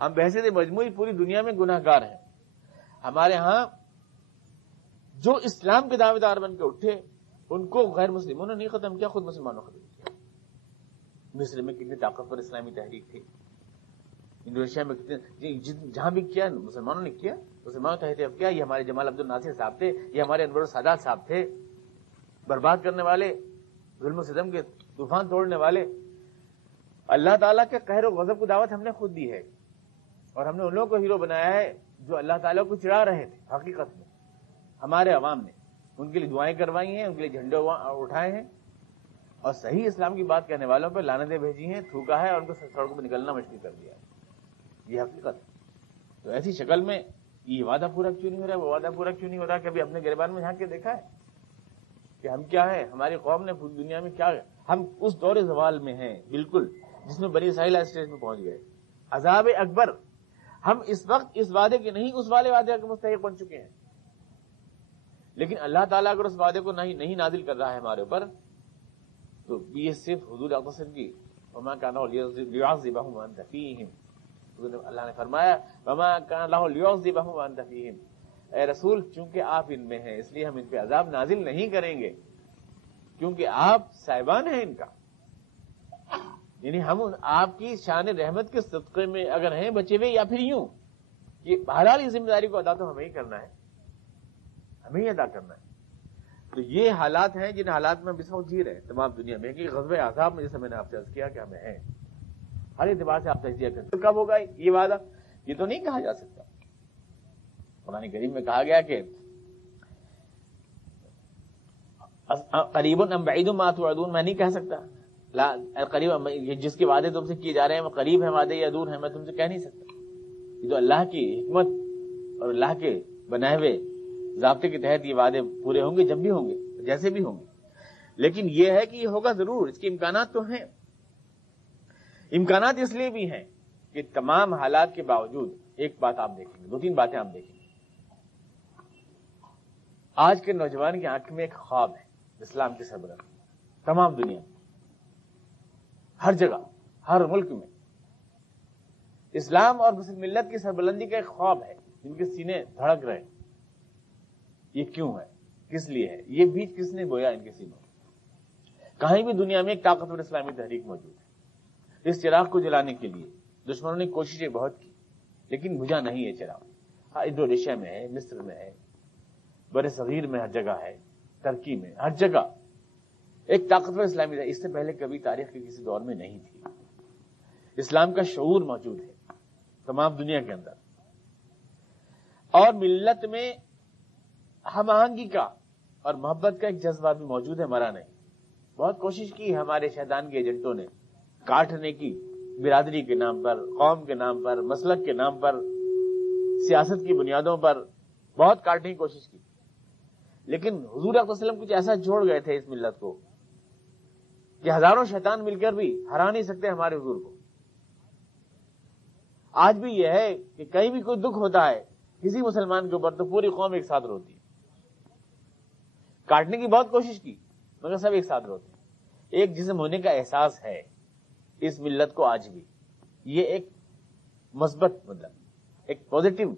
ہم بحیثیت مجموعی پوری دنیا میں گناہ گار ہیں۔ ہمارے ہاں جو اسلام کے دعوے دار بن کے اٹھے ان کو غیر مسلموں نے نہیں ختم کیا، خود مسلمانوں نے ختم کیا۔ مصر میں کتنی طاقتور اسلامی تحریک تھی، انڈونیشیا میں کتنے، جہاں بھی کیا مسلمانوں نے کیا، مسلمانوں تحت کیا۔ یہ ہمارے جمال عبد الناصر صاحب تھے، یہ ہمارے انور السادات صاحب تھے، برباد کرنے والے، ظلم و ستم کے طوفان توڑنے والے۔ اللہ تعالیٰ کے قہر و غضب کو دعوت ہم نے خود دی ہے، اور ہم نے ان لوگوں کو ہیرو بنایا ہے جو اللہ تعالیٰ کو چڑھا رہے تھے۔ حقیقت میں ہمارے عوام نے ان کے لیے دعائیں کروائی ہیں، ان کے لیے جھنڈے اٹھائے ہیں، اور صحیح اسلام کی بات کہنے والوں پہ لعنتیں بھیجی ہیں، تھوکا ہے، اور ان کو سڑکوں پہ نکلنا مشکل کر دیا ہے۔ یہ حقیقت ہے۔ تو ایسی شکل میں یہ وعدہ پورا کیوں نہیں ہو رہا ہے، وہ وعدہ پورا کیوں نہیں ہو رہا؟ کبھی اپنے گریبان میں جھانک کے دیکھا ہے کہ ہم کیا ہے، ہماری قوم نے پوری دنیا میں کیا ہے؟ ہم اس دور زوال میں ہیں بالکل جس میں بنی اسرائیل اسٹیج میں پہنچ گئے، عذاب اکبر۔ ہم اس وقت اس وعدے کے نہیں، اس والے وعدے کے مستحق بن چکے ہیں، لیکن اللہ تعالیٰ اگر اس وعدے کو نہیں نازل کر رہا ہے ہمارے اوپر تو یہ صرف حدود اقصر کی وما كان ليعذبهم وانت فيهم۔ اللہ نے فرمایا وما كان له ليعذبهم وانت فيهم، اے رسول چونکہ آپ ان میں ہیں اس لیے ہم ان پہ عذاب نازل نہیں کریں گے، کیونکہ آپ صاحبان ہیں ان کا، یعنی ہم آپ کی شان رحمت کے صدقے میں اگر ہیں بچے ہوئے، یا پھر یوں کہ بہرحال اس ذمہ داری کو ادا تو ہمیں ہی کرنا ہے، ہمیں ہی ادا کرنا ہے۔ تو یہ حالات ہیں جن حالات میں ہم اس وقت جی رہے ہیں تمام دنیا میں، کہ غزوہ احزاب میں جیسے میں نے آپ سے عرض کیا کہ ہمیں ہیں، ہر اعتبار سے آپ تجزیہ کریں کب ہوگا یہ وعدہ، یہ تو نہیں کہا جا سکتا۔ قرآن کریم میں کہا گیا کہ قریب ام بعید ما توعدون، میں نہیں کہہ سکتا قریب، جس کے وعدے تم سے کیے جا رہے ہیں وہ قریب ہیں وعدے یا دور ہیں، میں تم سے کہہ نہیں سکتا۔ یہ تو اللہ کی حکمت اور اللہ کے بنائے ہوئے ضابطے کے تحت یہ وعدے پورے ہوں گے، جب بھی ہوں گے، جیسے بھی ہوں گے. لیکن یہ ہے کہ یہ ہوگا ضرور، اس کے امکانات تو ہیں. امکانات اس لیے بھی ہیں کہ تمام حالات کے باوجود ایک بات آپ دیکھیں گے، 2-3 باتیں آپ دیکھیں گے. آج کے نوجوان کی آنکھ میں ایک خواب ہے اسلام کی سربلندی. تمام دنیا میں، ہر جگہ، ہر ملک میں اسلام اور مسلم ملت کی سربلندی کا ایک خواب ہے. جن کے سینے دھڑک رہے ہیں. یہ کیوں ہے؟ کس لیے ہے؟ یہ بیج کس نے بویا ان کے سینوں میں؟ کہیں بھی دنیا میں ایک طاقتور اسلامی تحریک موجود ہے. اس چراغ کو جلانے کے لیے دشمنوں نے کوششیں بہت کی، لیکن بجھا نہیں ہے چراغ. ہاں، انڈونیشیا میں ہے، مصر میں ہے، بر صغیر میں ہر جگہ ہے، ترکی میں، ہر جگہ ایک طاقتور اسلامی تحریک اس سے پہلے کبھی تاریخ کے کسی دور میں نہیں تھی. اسلام کا شعور موجود ہے تمام دنیا کے اندر، اور ملت میں ہم آہنگی کا اور محبت کا ایک جذبہ بھی موجود ہے، مرا نہیں. بہت کوشش کی ہمارے شیطان کے ایجنٹوں نے کاٹنے کی، برادری کے نام پر، قوم کے نام پر، مسلک کے نام پر، سیاست کی بنیادوں پر بہت کاٹنے کی کوشش کی. لیکن حضور صلی اللہ علیہ وسلم کچھ ایسا جوڑ گئے تھے اس ملت کو کہ ہزاروں شیطان مل کر بھی ہرا نہیں سکتے ہمارے حضور کو. آج بھی یہ ہے کہ کہیں بھی کوئی دکھ ہوتا ہے کسی مسلمان کے اوپر تو پوری قوم ایک ساتھ روتی ہے. کاٹنے کی بہت کوشش کی مگر سب ایک ساتھ روتے ہیں. ایک جسم ہونے کا احساس ہے اس ملت کو آج بھی. یہ ایک مثبت مطلب ایک پازیٹو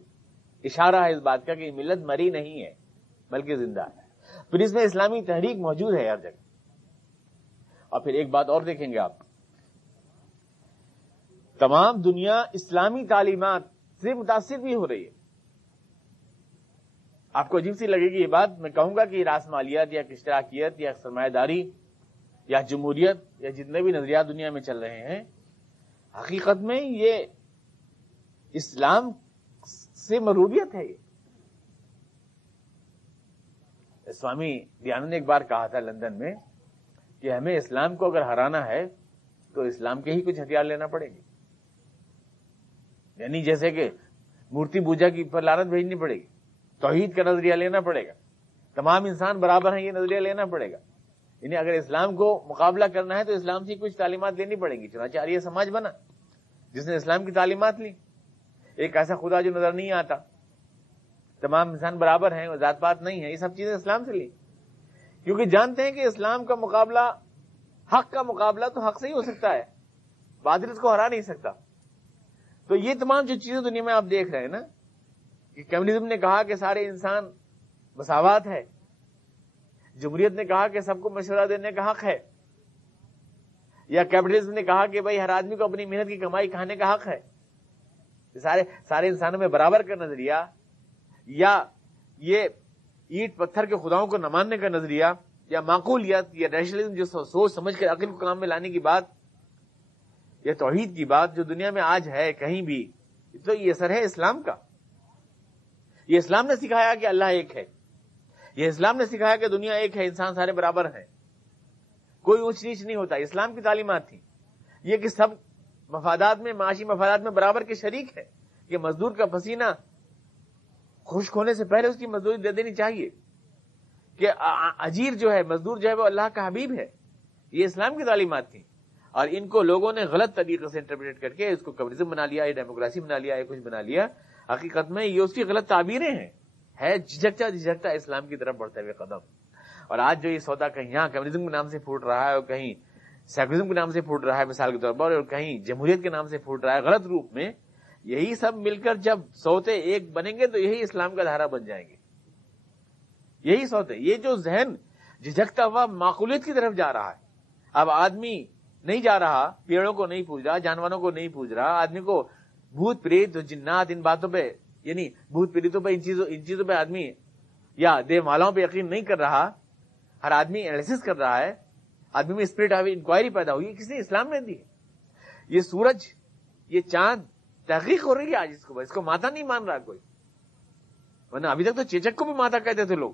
اشارہ ہے اس بات کا کہ ملت مری نہیں ہے بلکہ زندہ ہے. پھر اس میں اسلامی تحریک موجود ہے ہر جگہ. اور پھر ایک بات اور دیکھیں گے آپ، تمام دنیا اسلامی تعلیمات سے متاثر بھی ہو رہی ہے. آپ کو عجیب سی لگے گی یہ بات، میں کہوں گا کہ راسمالیت یا اشتراکیت یا سرمایہ داری یا جمہوریت یا جتنے بھی نظریات دنیا میں چل رہے ہیں، حقیقت میں یہ اسلام سے مروریت ہے. یہ سوامی دیانند نے ایک بار کہا تھا لندن میں کہ ہمیں اسلام کو اگر ہرانا ہے تو اسلام کے ہی کچھ ہتھیار لینا پڑیں گے. یعنی جیسے کہ مورتی پوجا کی پر لعنت بھیجنی پڑے گی، توحید کا نظریہ لینا پڑے گا، تمام انسان برابر ہیں یہ نظریہ لینا پڑے گا. یعنی اگر اسلام کو مقابلہ کرنا ہے تو اسلام سے کچھ تعلیمات لینی پڑیں گی. چنانچہ آریہ سماج بنا جس نے اسلام کی تعلیمات لی. ایک ایسا خدا جو نظر نہیں آتا، تمام انسان برابر ہیں اور ذات پات نہیں ہے، یہ سب چیزیں اسلام سے لی. کیونکہ جانتے ہیں کہ اسلام کا مقابلہ، حق کا مقابلہ تو حق سے ہی ہو سکتا ہے، باطل اس کو ہرا نہیں سکتا. تو یہ تمام جو چیزیں دنیا میں آپ دیکھ رہے ہیں نا، کہ کمیونزم نے کہا کہ سارے انسان مساوات ہے، جمہوریت نے کہا کہ سب کو مشورہ دینے کا حق ہے، یا کیپٹلزم نے کہا کہ بھائی ہر آدمی کو اپنی محنت کی کمائی کھانے کا حق ہے. سارے انسانوں میں برابر کا نظریہ، یا یہ اینٹ پتھر کے خداؤں کو نہ ماننے کا نظریہ، یا معقولیت یا ریشنلزم جو سوچ سمجھ کر عقل کو کام میں لانے کی بات، یا توحید کی بات جو دنیا میں آج ہے کہیں بھی، تو یہ اثر ہے اسلام کا. یہ اسلام نے سکھایا کہ اللہ ایک ہے، یہ اسلام نے سکھایا کہ دنیا ایک ہے، انسان سارے برابر ہیں، کوئی اونچ نیچ نہیں ہوتا. اسلام کی تعلیمات تھی یہ کہ سب مفادات میں، معاشی مفادات میں برابر کے شریک ہے، کہ مزدور کا پسینہ خشک ہونے سے پہلے اس کی مزدوری دے دینی چاہیے، کہ اجیر جو ہے، مزدور جو ہے وہ اللہ کا حبیب ہے. یہ اسلام کی تعلیمات تھی، اور ان کو لوگوں نے غلط طریقے سے انٹرپریٹ کر کے اس کو کمیونزم بنا لیا، یا ڈیموکریسی بنا لیا، یا کچھ بنا لیا. حقیقت میں یہ اس کی غلط تعبیریں ہیں، ہے جھجکتا اسلام کی طرف بڑھتے ہوئے قدم. اور آج جو یہ سودا کہیں یہاں کمیونزم کے نام سے پھوٹ رہا ہے، اور کہیں سیکولرزم کے نام سے پھوٹ رہا ہے مثال کے طور پر، اور کہیں جمہوریت کے نام سے پھوٹ رہا ہے غلط روپ میں، یہی سب مل کر جب سوتے ایک بنیں گے تو یہی اسلام کا دھارا بن جائیں گے. یہی سوتے، یہ جو ذہن جھجکتا ہوا معقولیت کی طرف جا رہا ہے. اب آدمی نہیں جا رہا، پیڑوں کو نہیں پوج رہا، جانوروں کو نہیں پوج رہا، آدمی کو بھوت پریت جنات ان باتوں پہ، یعنی بھوت پریتوں پہ، ان چیزوں پہ آدمی یا دیو مالاؤں پہ یقین نہیں کر رہا. ہر آدمی انالیسس کر رہا ہے، آدمی میں اسپرٹ آف انکوائری پیدا ہوئی. کس نے؟ اسلام نے دی. یہ سورج، یہ چاند، تحقیق ہو رہی ہے آج اس کو ماتا نہیں مان رہا کوئی، ورنہ ابھی تک تو چیچک کو بھی ماتا کہتے تھے لوگ.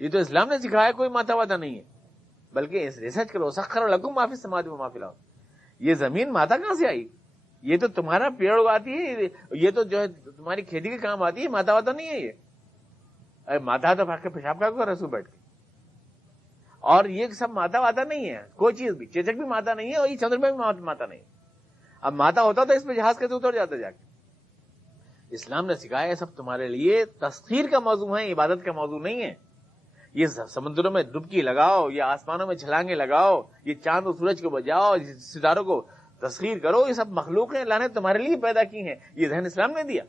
یہ تو اسلام نے سکھایا، کوئی ماتا واتا نہیں ہے. بلکہ ریسرچ کرو، سخر لکم ما فی السماوات و ما فی الارض، یہ زمین ماتا کہاں سے آئی؟ یہ تو تمہارا پیڑ اگاتی ہے، یہ تو جو ہے تمہاری کھیتی کے کام آتی ہے، ماتا واتا نہیں ہے یہ. ارے ماتا تو بھاگ کے پیشاب کا رسو بیٹھ کے. اور یہ سب ماتا واتا نہیں ہے، کوئی چیز بھی. چیچک بھی ماتا نہیں ہے اور یہ چندرما بھی ماتا نہیں ہے. اب ماتا ہوتا تو اس پہ جہاز کیسے اتر جاتا جا کے. اسلام نے سکھایا سب تمہارے لیے تسخیر کا موضوع ہے، عبادت کا موضوع نہیں ہے. یہ سمندروں میں ڈبکی لگاؤ، یہ آسمانوں میں چھلانگیں لگاؤ، یہ چاند و سورج کو بجاؤ، ستاروں کو تسخیر کرو، یہ سب مخلوق ہیں، اللہ نے تمہارے لیے پیدا کی ہیں. یہ ذہن اسلام نے دیا.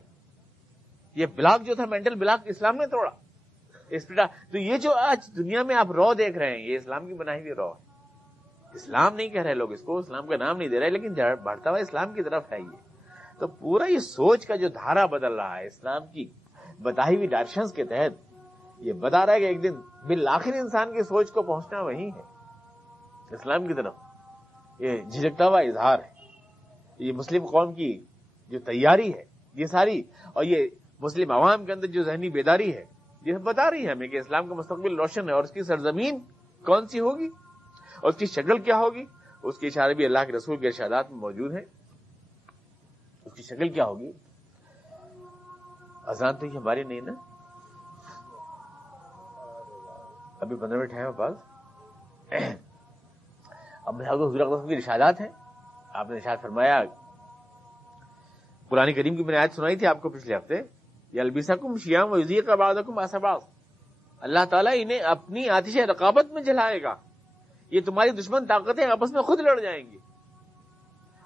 یہ بلاک جو تھا مینٹل بلاک اسلام نے توڑا. تو یہ جو آج دنیا میں آپ رو دیکھ رہے ہیں یہ اسلام کی بنائی ہوئی رو ہے. اسلام نہیں کہہ رہے لوگ اس کو، اسلام کا نام نہیں دے رہے، لیکن بڑھتا ہوا اسلام کی طرف ہے یہ. تو پورا یہ سوچ کا جو دھارا بدل رہا ہے اسلام کی بتائی ہوئی ڈائریکشنز کے تحت، یہ بتا رہا ہے کہ ایک دن بالآخر انسان کی سوچ کو پہنچنا وہی ہے، اسلام کی طرف. یہ جھجکتا ہوا اظہار ہے، یہ مسلم قوم کی جو تیاری ہے یہ ساری، اور یہ مسلم عوام کے اندر جو ذہنی بیداری ہے یہ بتا رہی ہے ہمیں کہ اسلام کا مستقبل روشن ہے. اور اس کی سرزمین کون سی ہوگی اور اس کی شکل کیا ہوگی، اس کے اشارے بھی اللہ کے رسول کے ارشادات میں موجود ہیں. اس کی شکل کیا ہوگی؟ اذان تو یہ ہماری نہیں نا، ابھی 15 منٹ ہیں ہمارے پاس. اب حضور اقدس کی ارشادات ہیں. آپ نے ارشاد فرمایا، قرآن کریم کی میں نے آیت سنائی تھی آپ کو پچھلے ہفتے، یلبسکم شیام ویذیق بعضکم باس بعض. اللہ تعالیٰ انہیں اپنی آتش رقابت میں جلائے گا. یہ تمہاری دشمن طاقتیں آپس میں خود لڑ جائیں گی،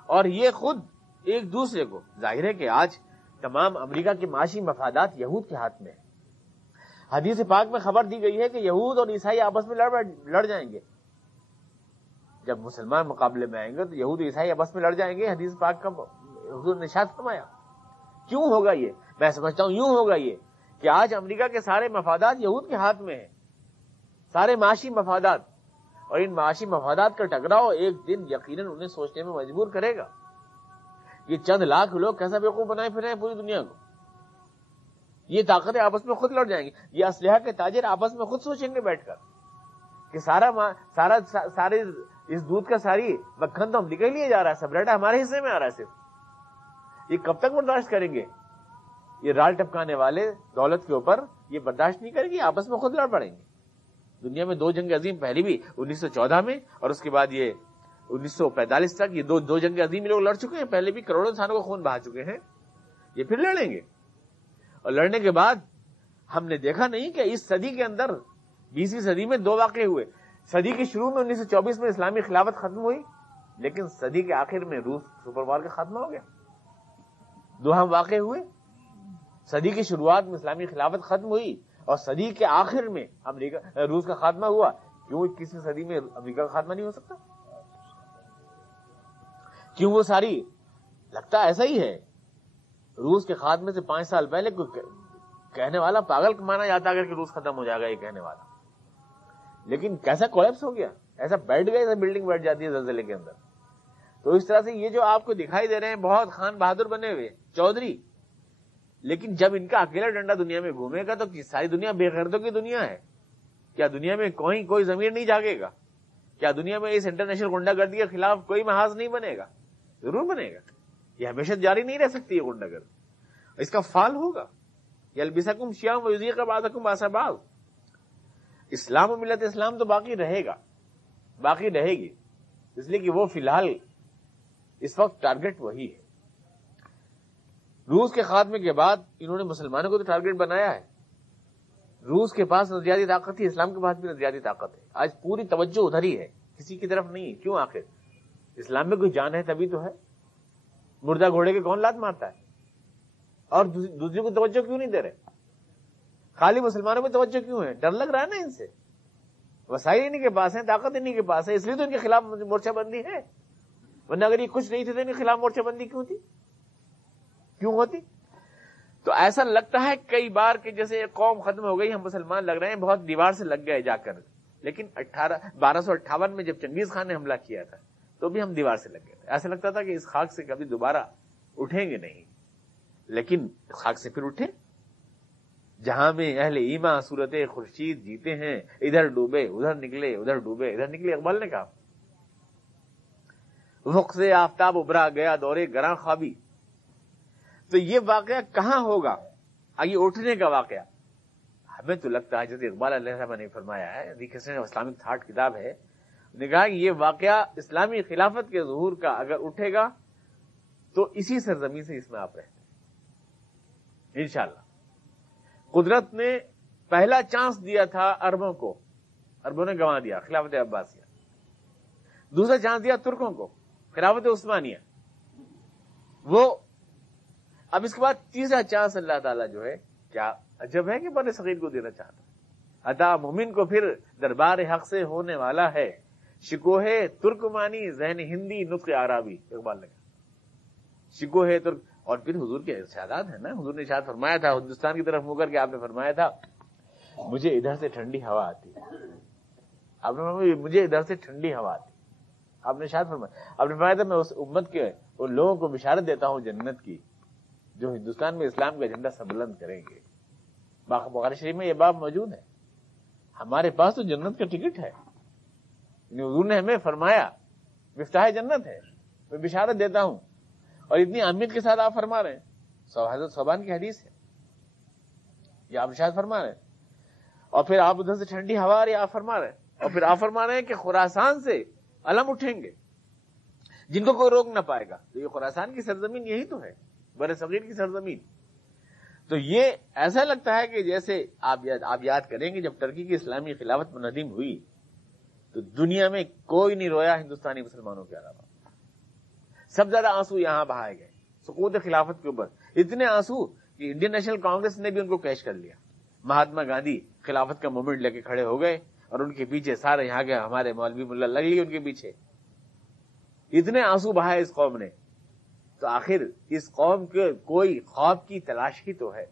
اور یہ خود ایک دوسرے کو. ظاہر ہے کہ آج تمام امریکہ کے معاشی مفادات یہود کے ہاتھ میں ہیں. حدیث پاک میں خبر دی گئی ہے کہ یہود اور عیسائی آپس میں لڑ جائیں گے. جب مسلمان مقابلے میں آئیں گے تو یہود اور عیسائی آپس میں لڑ جائیں گے. حدیث پاک کا حضور نے ارشاد فرمایا. کیوں ہوگا یہ؟ میں سمجھتا ہوں یوں ہوگا یہ کہ آج امریکہ کے سارے مفادات یہود کے ہاتھ میں ہیں، سارے معاشی مفادات. اور ان معاشی مفادات کا ٹکراؤ ایک دن یقیناً انہیں سوچنے میں مجبور کرے گا. یہ چند لاکھ لوگ کیسا بیوقوف بنائے پھرے ہیں پوری دنیا کو. یہ طاقتیں آپس میں خود لڑ جائیں گی. یہ اسلحہ کے تاجر آپس میں خود سوچیں گے بیٹھ کر کہ سارے اس دودھ کا ساری مکھن تو امریکہ ہی لیے جا رہا ہے، سب ڈیٹا ہمارے حصے میں آ رہا ہے. صرف یہ کب تک برداشت کریں گے؟ یہ رال ٹپکانے والے دولت کے اوپر یہ برداشت نہیں کریں گے، آپس میں خود لڑ پڑیں گے. دنیا میں 2 جنگ عظیم پہلی بھی 1914 میں، اور اس کے بعد یہ 1945 تک یہ دو جنگ عظیم لوگ لڑ چکے ہیں. پہلے بھی کروڑوں انسانوں کو خون بہا چکے ہیں. یہ پھر لڑیں گے. اور لڑنے کے بعد ہم نے دیکھا نہیں کہ اس صدی کے اندر 20ویں صدی میں 2 واقعے ہوئے. صدی کے شروع میں 1924 میں اسلامی خلافت ختم ہوئی، لیکن صدی کے آخر میں روس سپر پاور کا خاتمہ ہو گیا. 2 اہم واقعے ہوئے. صدی کی شروعات میں اسلامی خلافت ختم ہوئی اور صدی کے آخر میں روس کا خاتمہ ہوا. کیوں 21ویں صدی میں امریکہ کا خاتمہ نہیں ہو سکتا؟ کیوں وہ ساری لگتا ایسا ہی ہے. روس کے خاتمے سے 5 سال پہلے کوئی کہنے والا پاگل مانا جاتا اگر کہ روس ختم ہو جائے گا، یہ کہنے والا. لیکن کیسا کولیپس ہو گیا، ایسا بیٹھ گیا ایسا بلڈنگ بیٹھ جاتی ہے زلزلے کے اندر. تو اس طرح سے یہ جو آپ کو دکھائی دے رہے ہیں بہت خان بہادر بنے ہوئے چودھری، لیکن جب ان کا اکیلا ڈنڈا دنیا میں گھومے گا تو ساری دنیا بے غیرتوں کی دنیا ہے. کیا دنیا میں کوئی ضمیر نہیں جاگے گا؟ کیا دنیا میں اس انٹرنیشنل غنڈہ گردی کے خلاف کوئی محاذ نہیں بنے گا؟ ضرور بنے گا. یہ ہمیشہ جاری نہیں رہ سکتی یہ غنڈہ گردی. اس کا فال ہوگا. یلبسکم شیام ویذیق بعضکم باس بعض. اسلام و ملت اسلام تو باقی رہے گا، باقی رہے گی، اس لیے کہ وہ فی الحال اس وقت ٹارگٹ وہی ہے. روس کے خاتمے کے بعد انہوں نے مسلمانوں کو تو ٹارگٹ بنایا ہے. روس کے پاس نظریاتی طاقت تھی، اسلام کے پاس بھی نظریاتی طاقت ہے. آج پوری توجہ ادھر ہی ہے، کسی کی طرف نہیں. کیوں؟ آخر اسلام میں کوئی جان ہے تبھی تو ہے. مردہ گھوڑے کے کون لات مارتا ہے؟ اور دوسری کو توجہ کیوں نہیں دے رہے؟ خالی مسلمانوں میں توجہ کیوں ہے؟ ڈر لگ رہا ہے نا ان سے. وسائل انہیں کے پاس ہیں، طاقت انہیں کے پاس ہے، اس لیے تو ان کے خلاف مورچہ بندی ہے. ورنہ اگر یہ کچھ نہیں تھے تو ان کے خلاف مورچہ بندی کیوں تھی، کیوں ہوتی؟ تو ایسا لگتا ہے کئی بار کہ جیسے قوم ختم ہو گئی، ہم مسلمان لگ رہے ہیں بہت دیوار سے لگ گئے جا کر. لیکن 1258 میں جب چنگیز خان نے حملہ کیا تھا تو بھی ہم دیوار سے لگ گئے تھے. ایسا لگتا تھا کہ اس خاک سے کبھی دوبارہ اٹھیں گے نہیں. لیکن خاک سے پھر اٹھے. جہاں میں اہل ایمان صورت خورشید جیتے ہیں، ادھر ڈوبے ادھر نکلے، ادھر ڈوبے ادھر نکلے، اقبال نے کہا. وقت سے آفتاب ابھرا گیا دورے گراں خوابی. تو یہ واقعہ کہاں ہوگا؟ آگے اٹھنے کا واقعہ. ہمیں تو لگتا ہے جیسے اقبال علیہ السلام نے فرمایا ہے، ریکنسٹرکشن آف اسلامک تھاٹ کتاب ہے، نے کہا کہ یہ واقعہ اسلامی خلافت کے ظہور کا اگر اٹھے گا تو اسی سرزمین سے اس میں آپ رہتے ہیں انشاءاللہ. قدرت نے پہلا چانس دیا تھا عربوں کو، عربوں نے گنوا دیا، خلافت عباسیہ. دوسرا چانس دیا ترکوں کو، خلافت عثمانیہ. وہ اب اس کے بعد تیسرا چانس اللہ تعالیٰ جو ہے، کیا عجب ہے کہ بر صغیر کو دینا چاہتا ہے. عطا مومن کو پھر دربار حق سے ہونے والا ہے، شکوہ ترکمانی ذہن ہندی نطق عربی. اقبال نے کہا شکوہ ترک. اور پھر حضور کے ارشادات ہیں نا، حضور نے ارشاد فرمایا تھا ہندوستان کی طرف منہ کر کے، آپ نے فرمایا تھا مجھے ادھر سے ٹھنڈی ہوا آتی ہے. آپ نے فرمایا مجھے ادھر سے ٹھنڈی ہوا آتی. آپ نے ارشاد فرمایا، آپ نے فرمایا تھا میں اس امت کے ان لوگوں کو بشارت دیتا ہوں جنت کی جو ہندوستان میں اسلام کا جھنڈا سبلند کریں گے. بخاری شریف میں یہ باب موجود ہے. ہمارے پاس تو جنت کا ٹکٹ ہے. حضور نے ہمیں فرمایا مفتاح جنت ہے، میں بشارت دیتا ہوں. اور اتنی اہمیت کے ساتھ آپ فرما رہے ہیں، حضرت صوبان کی حدیث ہے، یہ آپ ارشاد فرما رہے ہیں. اور پھر آپ ادھر سے ٹھنڈی ہوا آ رہی آپ فرما رہے ہیں. اور پھر آپ فرما رہے ہیں کہ خراسان سے علم اٹھیں گے جن کو کوئی روک نہ پائے گا. تو یہ خراسان کی سرزمین یہی تو ہے، بر صغیر کی سرزمین. تو یہ ایسا لگتا ہے کہ جیسے آپ یاد کریں گے جب ترکی کی اسلامی خلافت منہدم ہوئی تو دنیا میں کوئی نہیں رویا ہندوستانی مسلمانوں کے علاوہ. سب زیادہ آنسو یہاں بہائے گئے سقوط خلافت کے اوپر. اتنے آنسو کہ انڈین نیشنل کانگریس نے بھی ان کو کیش کر لیا. مہاتما گاندھی خلافت کا موومنٹ لے کے کھڑے ہو گئے اور ان کے پیچھے سارے یہاں کے ہمارے مولوی ملا لگ لیے ان کے پیچھے. اتنے آنسو بہائے اس قوم نے. تو آخر اس قوم کے کوئی خواب کی تلاش ہی تو ہے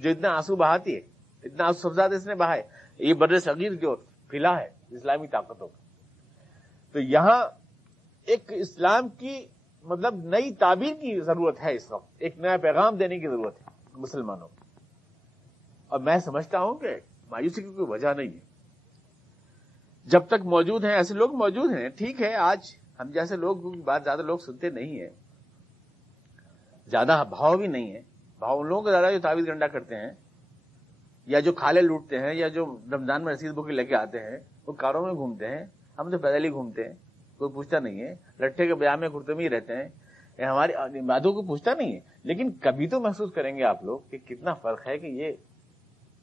جو اتنا آنسو بہاتی ہے. اتنا آنسو سبزاد اس نے بہائے. یہ بر صغیر جو پھیلا ہے اسلامی طاقتوں کا. تو یہاں ایک اسلام کی مطلب نئی تعبیر کی ضرورت ہے. اس وقت ایک نیا پیغام دینے کی ضرورت ہے مسلمانوں کو. اور میں سمجھتا ہوں کہ مایوسی کی کوئی وجہ نہیں ہے. جب تک موجود ہیں ایسے لوگ موجود ہیں. ٹھیک ہے آج ہم جیسے لوگ بات زیادہ لوگ سنتے نہیں ہیں، زیادہ بھاؤ بھی نہیں ہے. بھاؤ ان لوگوں کو زیادہ جو تعویذ گنڈا کرتے ہیں یا جو کھالے لوٹتے ہیں یا جو رمضان میں رسید بکی لے کے آتے ہیں وہ کاروں میں گھومتے ہیں. ہم تو پیدل ہی گھومتے ہیں، کوئی پوچھتا نہیں ہے. لٹھے کے بیان میں کرتے میں رہتے ہیں. ہماری باتوں کو پوچھتا نہیں ہے. لیکن کبھی تو محسوس کریں گے آپ لوگ کہ کتنا فرق ہے کہ یہ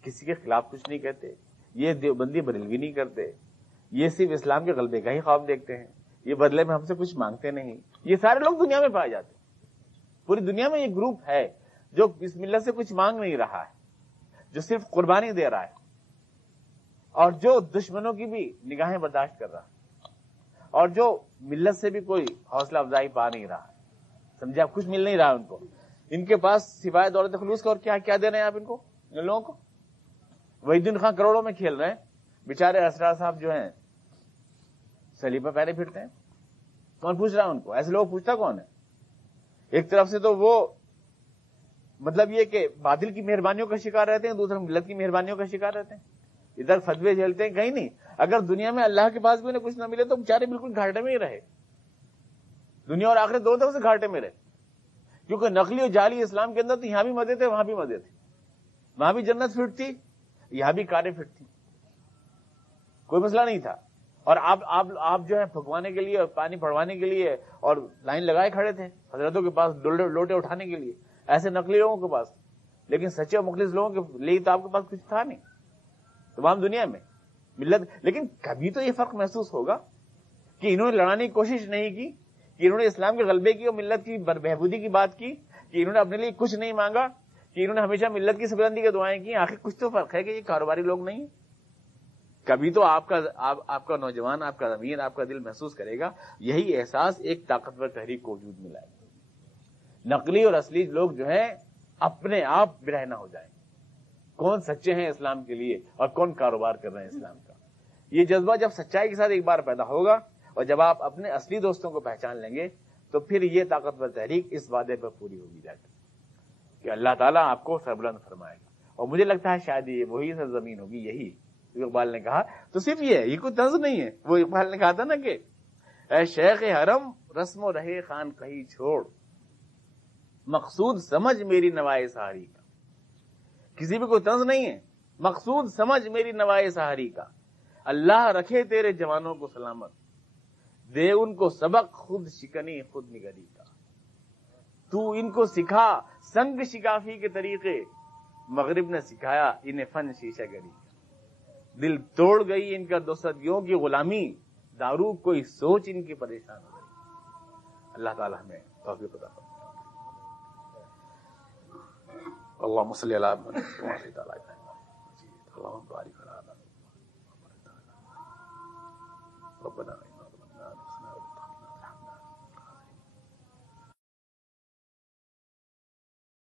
کسی کے خلاف کچھ نہیں کہتے، یہ دیوبندی بریلوی نہیں کرتے، یہ صرف اسلام کے غلبے کا ہی خواب دیکھتے ہیں، یہ بدلے میں ہم سے کچھ مانگتے نہیں. یہ سارے لوگ دنیا میں پائے جاتے ہیں. پوری دنیا میں یہ گروپ ہے جو اس ملت سے کچھ مانگ نہیں رہا ہے، جو صرف قربانی دے رہا ہے اور جو دشمنوں کی بھی نگاہیں برداشت کر رہا ہے اور جو ملت سے بھی کوئی حوصلہ افزائی پا نہیں رہا ہے. سمجھے آپ، کچھ مل نہیں رہا ان کو. ان کے پاس سوائے دولت خلوص کا اور کیا کیا دے رہے ہیں آپ ان کو، ان لوگوں کو؟ وحید الدین خان کروڑوں میں کھیل رہے ہیں. بیچارے اسرار صاحب جو ہیں سلیپر پہنے پھرتے ہیں. کون پوچھ رہا ہے ان کو؟ ایسے لوگ پوچھتا کون ہے؟ ایک طرف سے تو وہ مطلب یہ کہ باطل کی مہربانیوں کا شکار رہتے ہیں، دوسرے ملت کی مہربانیوں کا شکار رہتے ہیں. ادھر فتوے جھیلتے ہیں کہیں نہیں. اگر دنیا میں اللہ کے پاس بھی انہیں کچھ نہ ملے تو بیچارے بالکل گھاٹے میں ہی رہے. دنیا اور آخرت دونوں طرف سے گھاٹے میں رہے. کیونکہ نقلی اور جعلی اسلام کے اندر تو یہاں بھی مزے تھے وہاں بھی مزے تھے. وہاں بھی جنت فٹ تھی یہاں بھی کاریں فٹ تھی. کوئی مسئلہ نہیں تھا. اور آپ جو ہے پھکوانے کے لیے اور پانی پڑوانے کے لیے اور لائن لگائے کھڑے تھے حضرتوں کے پاس لوٹے اٹھانے کے لیے، ایسے نقلی لوگوں کے پاس. لیکن سچے اور مخلص لوگوں کے لیے تو آپ کے پاس کچھ تھا نہیں تمام دنیا میں ملت. لیکن کبھی تو یہ فرق محسوس ہوگا کہ انہوں نے لڑانے کی کوشش نہیں کی، کہ انہوں نے اسلام کے غلبے کی اور ملت کی بہبودی کی بات کی، کہ انہوں نے اپنے لیے کچھ نہیں مانگا، کہ انہوں نے ہمیشہ ملت کی سبلندی کی دعائیں کی. آخر کچھ تو فرق ہے کہ یہ کاروباری لوگ نہیں ہیں. کبھی تو آپ کا نوجوان، آپ کا ضمیر، آپ کا دل محسوس کرے گا یہی احساس ایک طاقتور تحریک کو وجود میں لائے. نقلی اور اصلی لوگ جو ہیں اپنے آپ برہنہ ہو جائیں. کون سچے ہیں اسلام کے لیے اور کون کاروبار کر رہے ہیں اسلام کا. یہ جذبہ جب سچائی کے ساتھ ایک بار پیدا ہوگا اور جب آپ اپنے اصلی دوستوں کو پہچان لیں گے تو پھر یہ طاقتور تحریک اس وعدے پر پوری ہوگی جا کر کہ اللہ تعالیٰ آپ کو سربلند فرمائے گا. اور مجھے لگتا ہے شاید یہ وہی سرزمین ہوگی. یہی اقبال نے کہا تو صرف یہ کوئی طنز نہیں ہے. وہ اقبال نے کہا تھا نا کہ اے شیخ حرم رسم و رہے خان کہیں چھوڑ، مقصود سمجھ میری نوائے سحری کا. کسی پہ کوئی طنز نہیں ہے، مقصود سمجھ میری نوائے سحری کا. اللہ رکھے تیرے جوانوں کو سلامت، دے ان کو سبق خود شکنی خود نگری کا. تو ان کو سکھا سنگ شکافی کے طریقے، مغرب نے سکھایا انہیں فن شیشہ گری کا. دل توڑ گئی ان کا 2 صدیوں کی غلامی، دارو کوئی سوچ ان کی پریشان ہو گئی. اللہ تعالی ہمیں توفیق عطا فرمائے. اللهم صل على محمد وعلى آل محمد اللهم بارك على محمد ربنا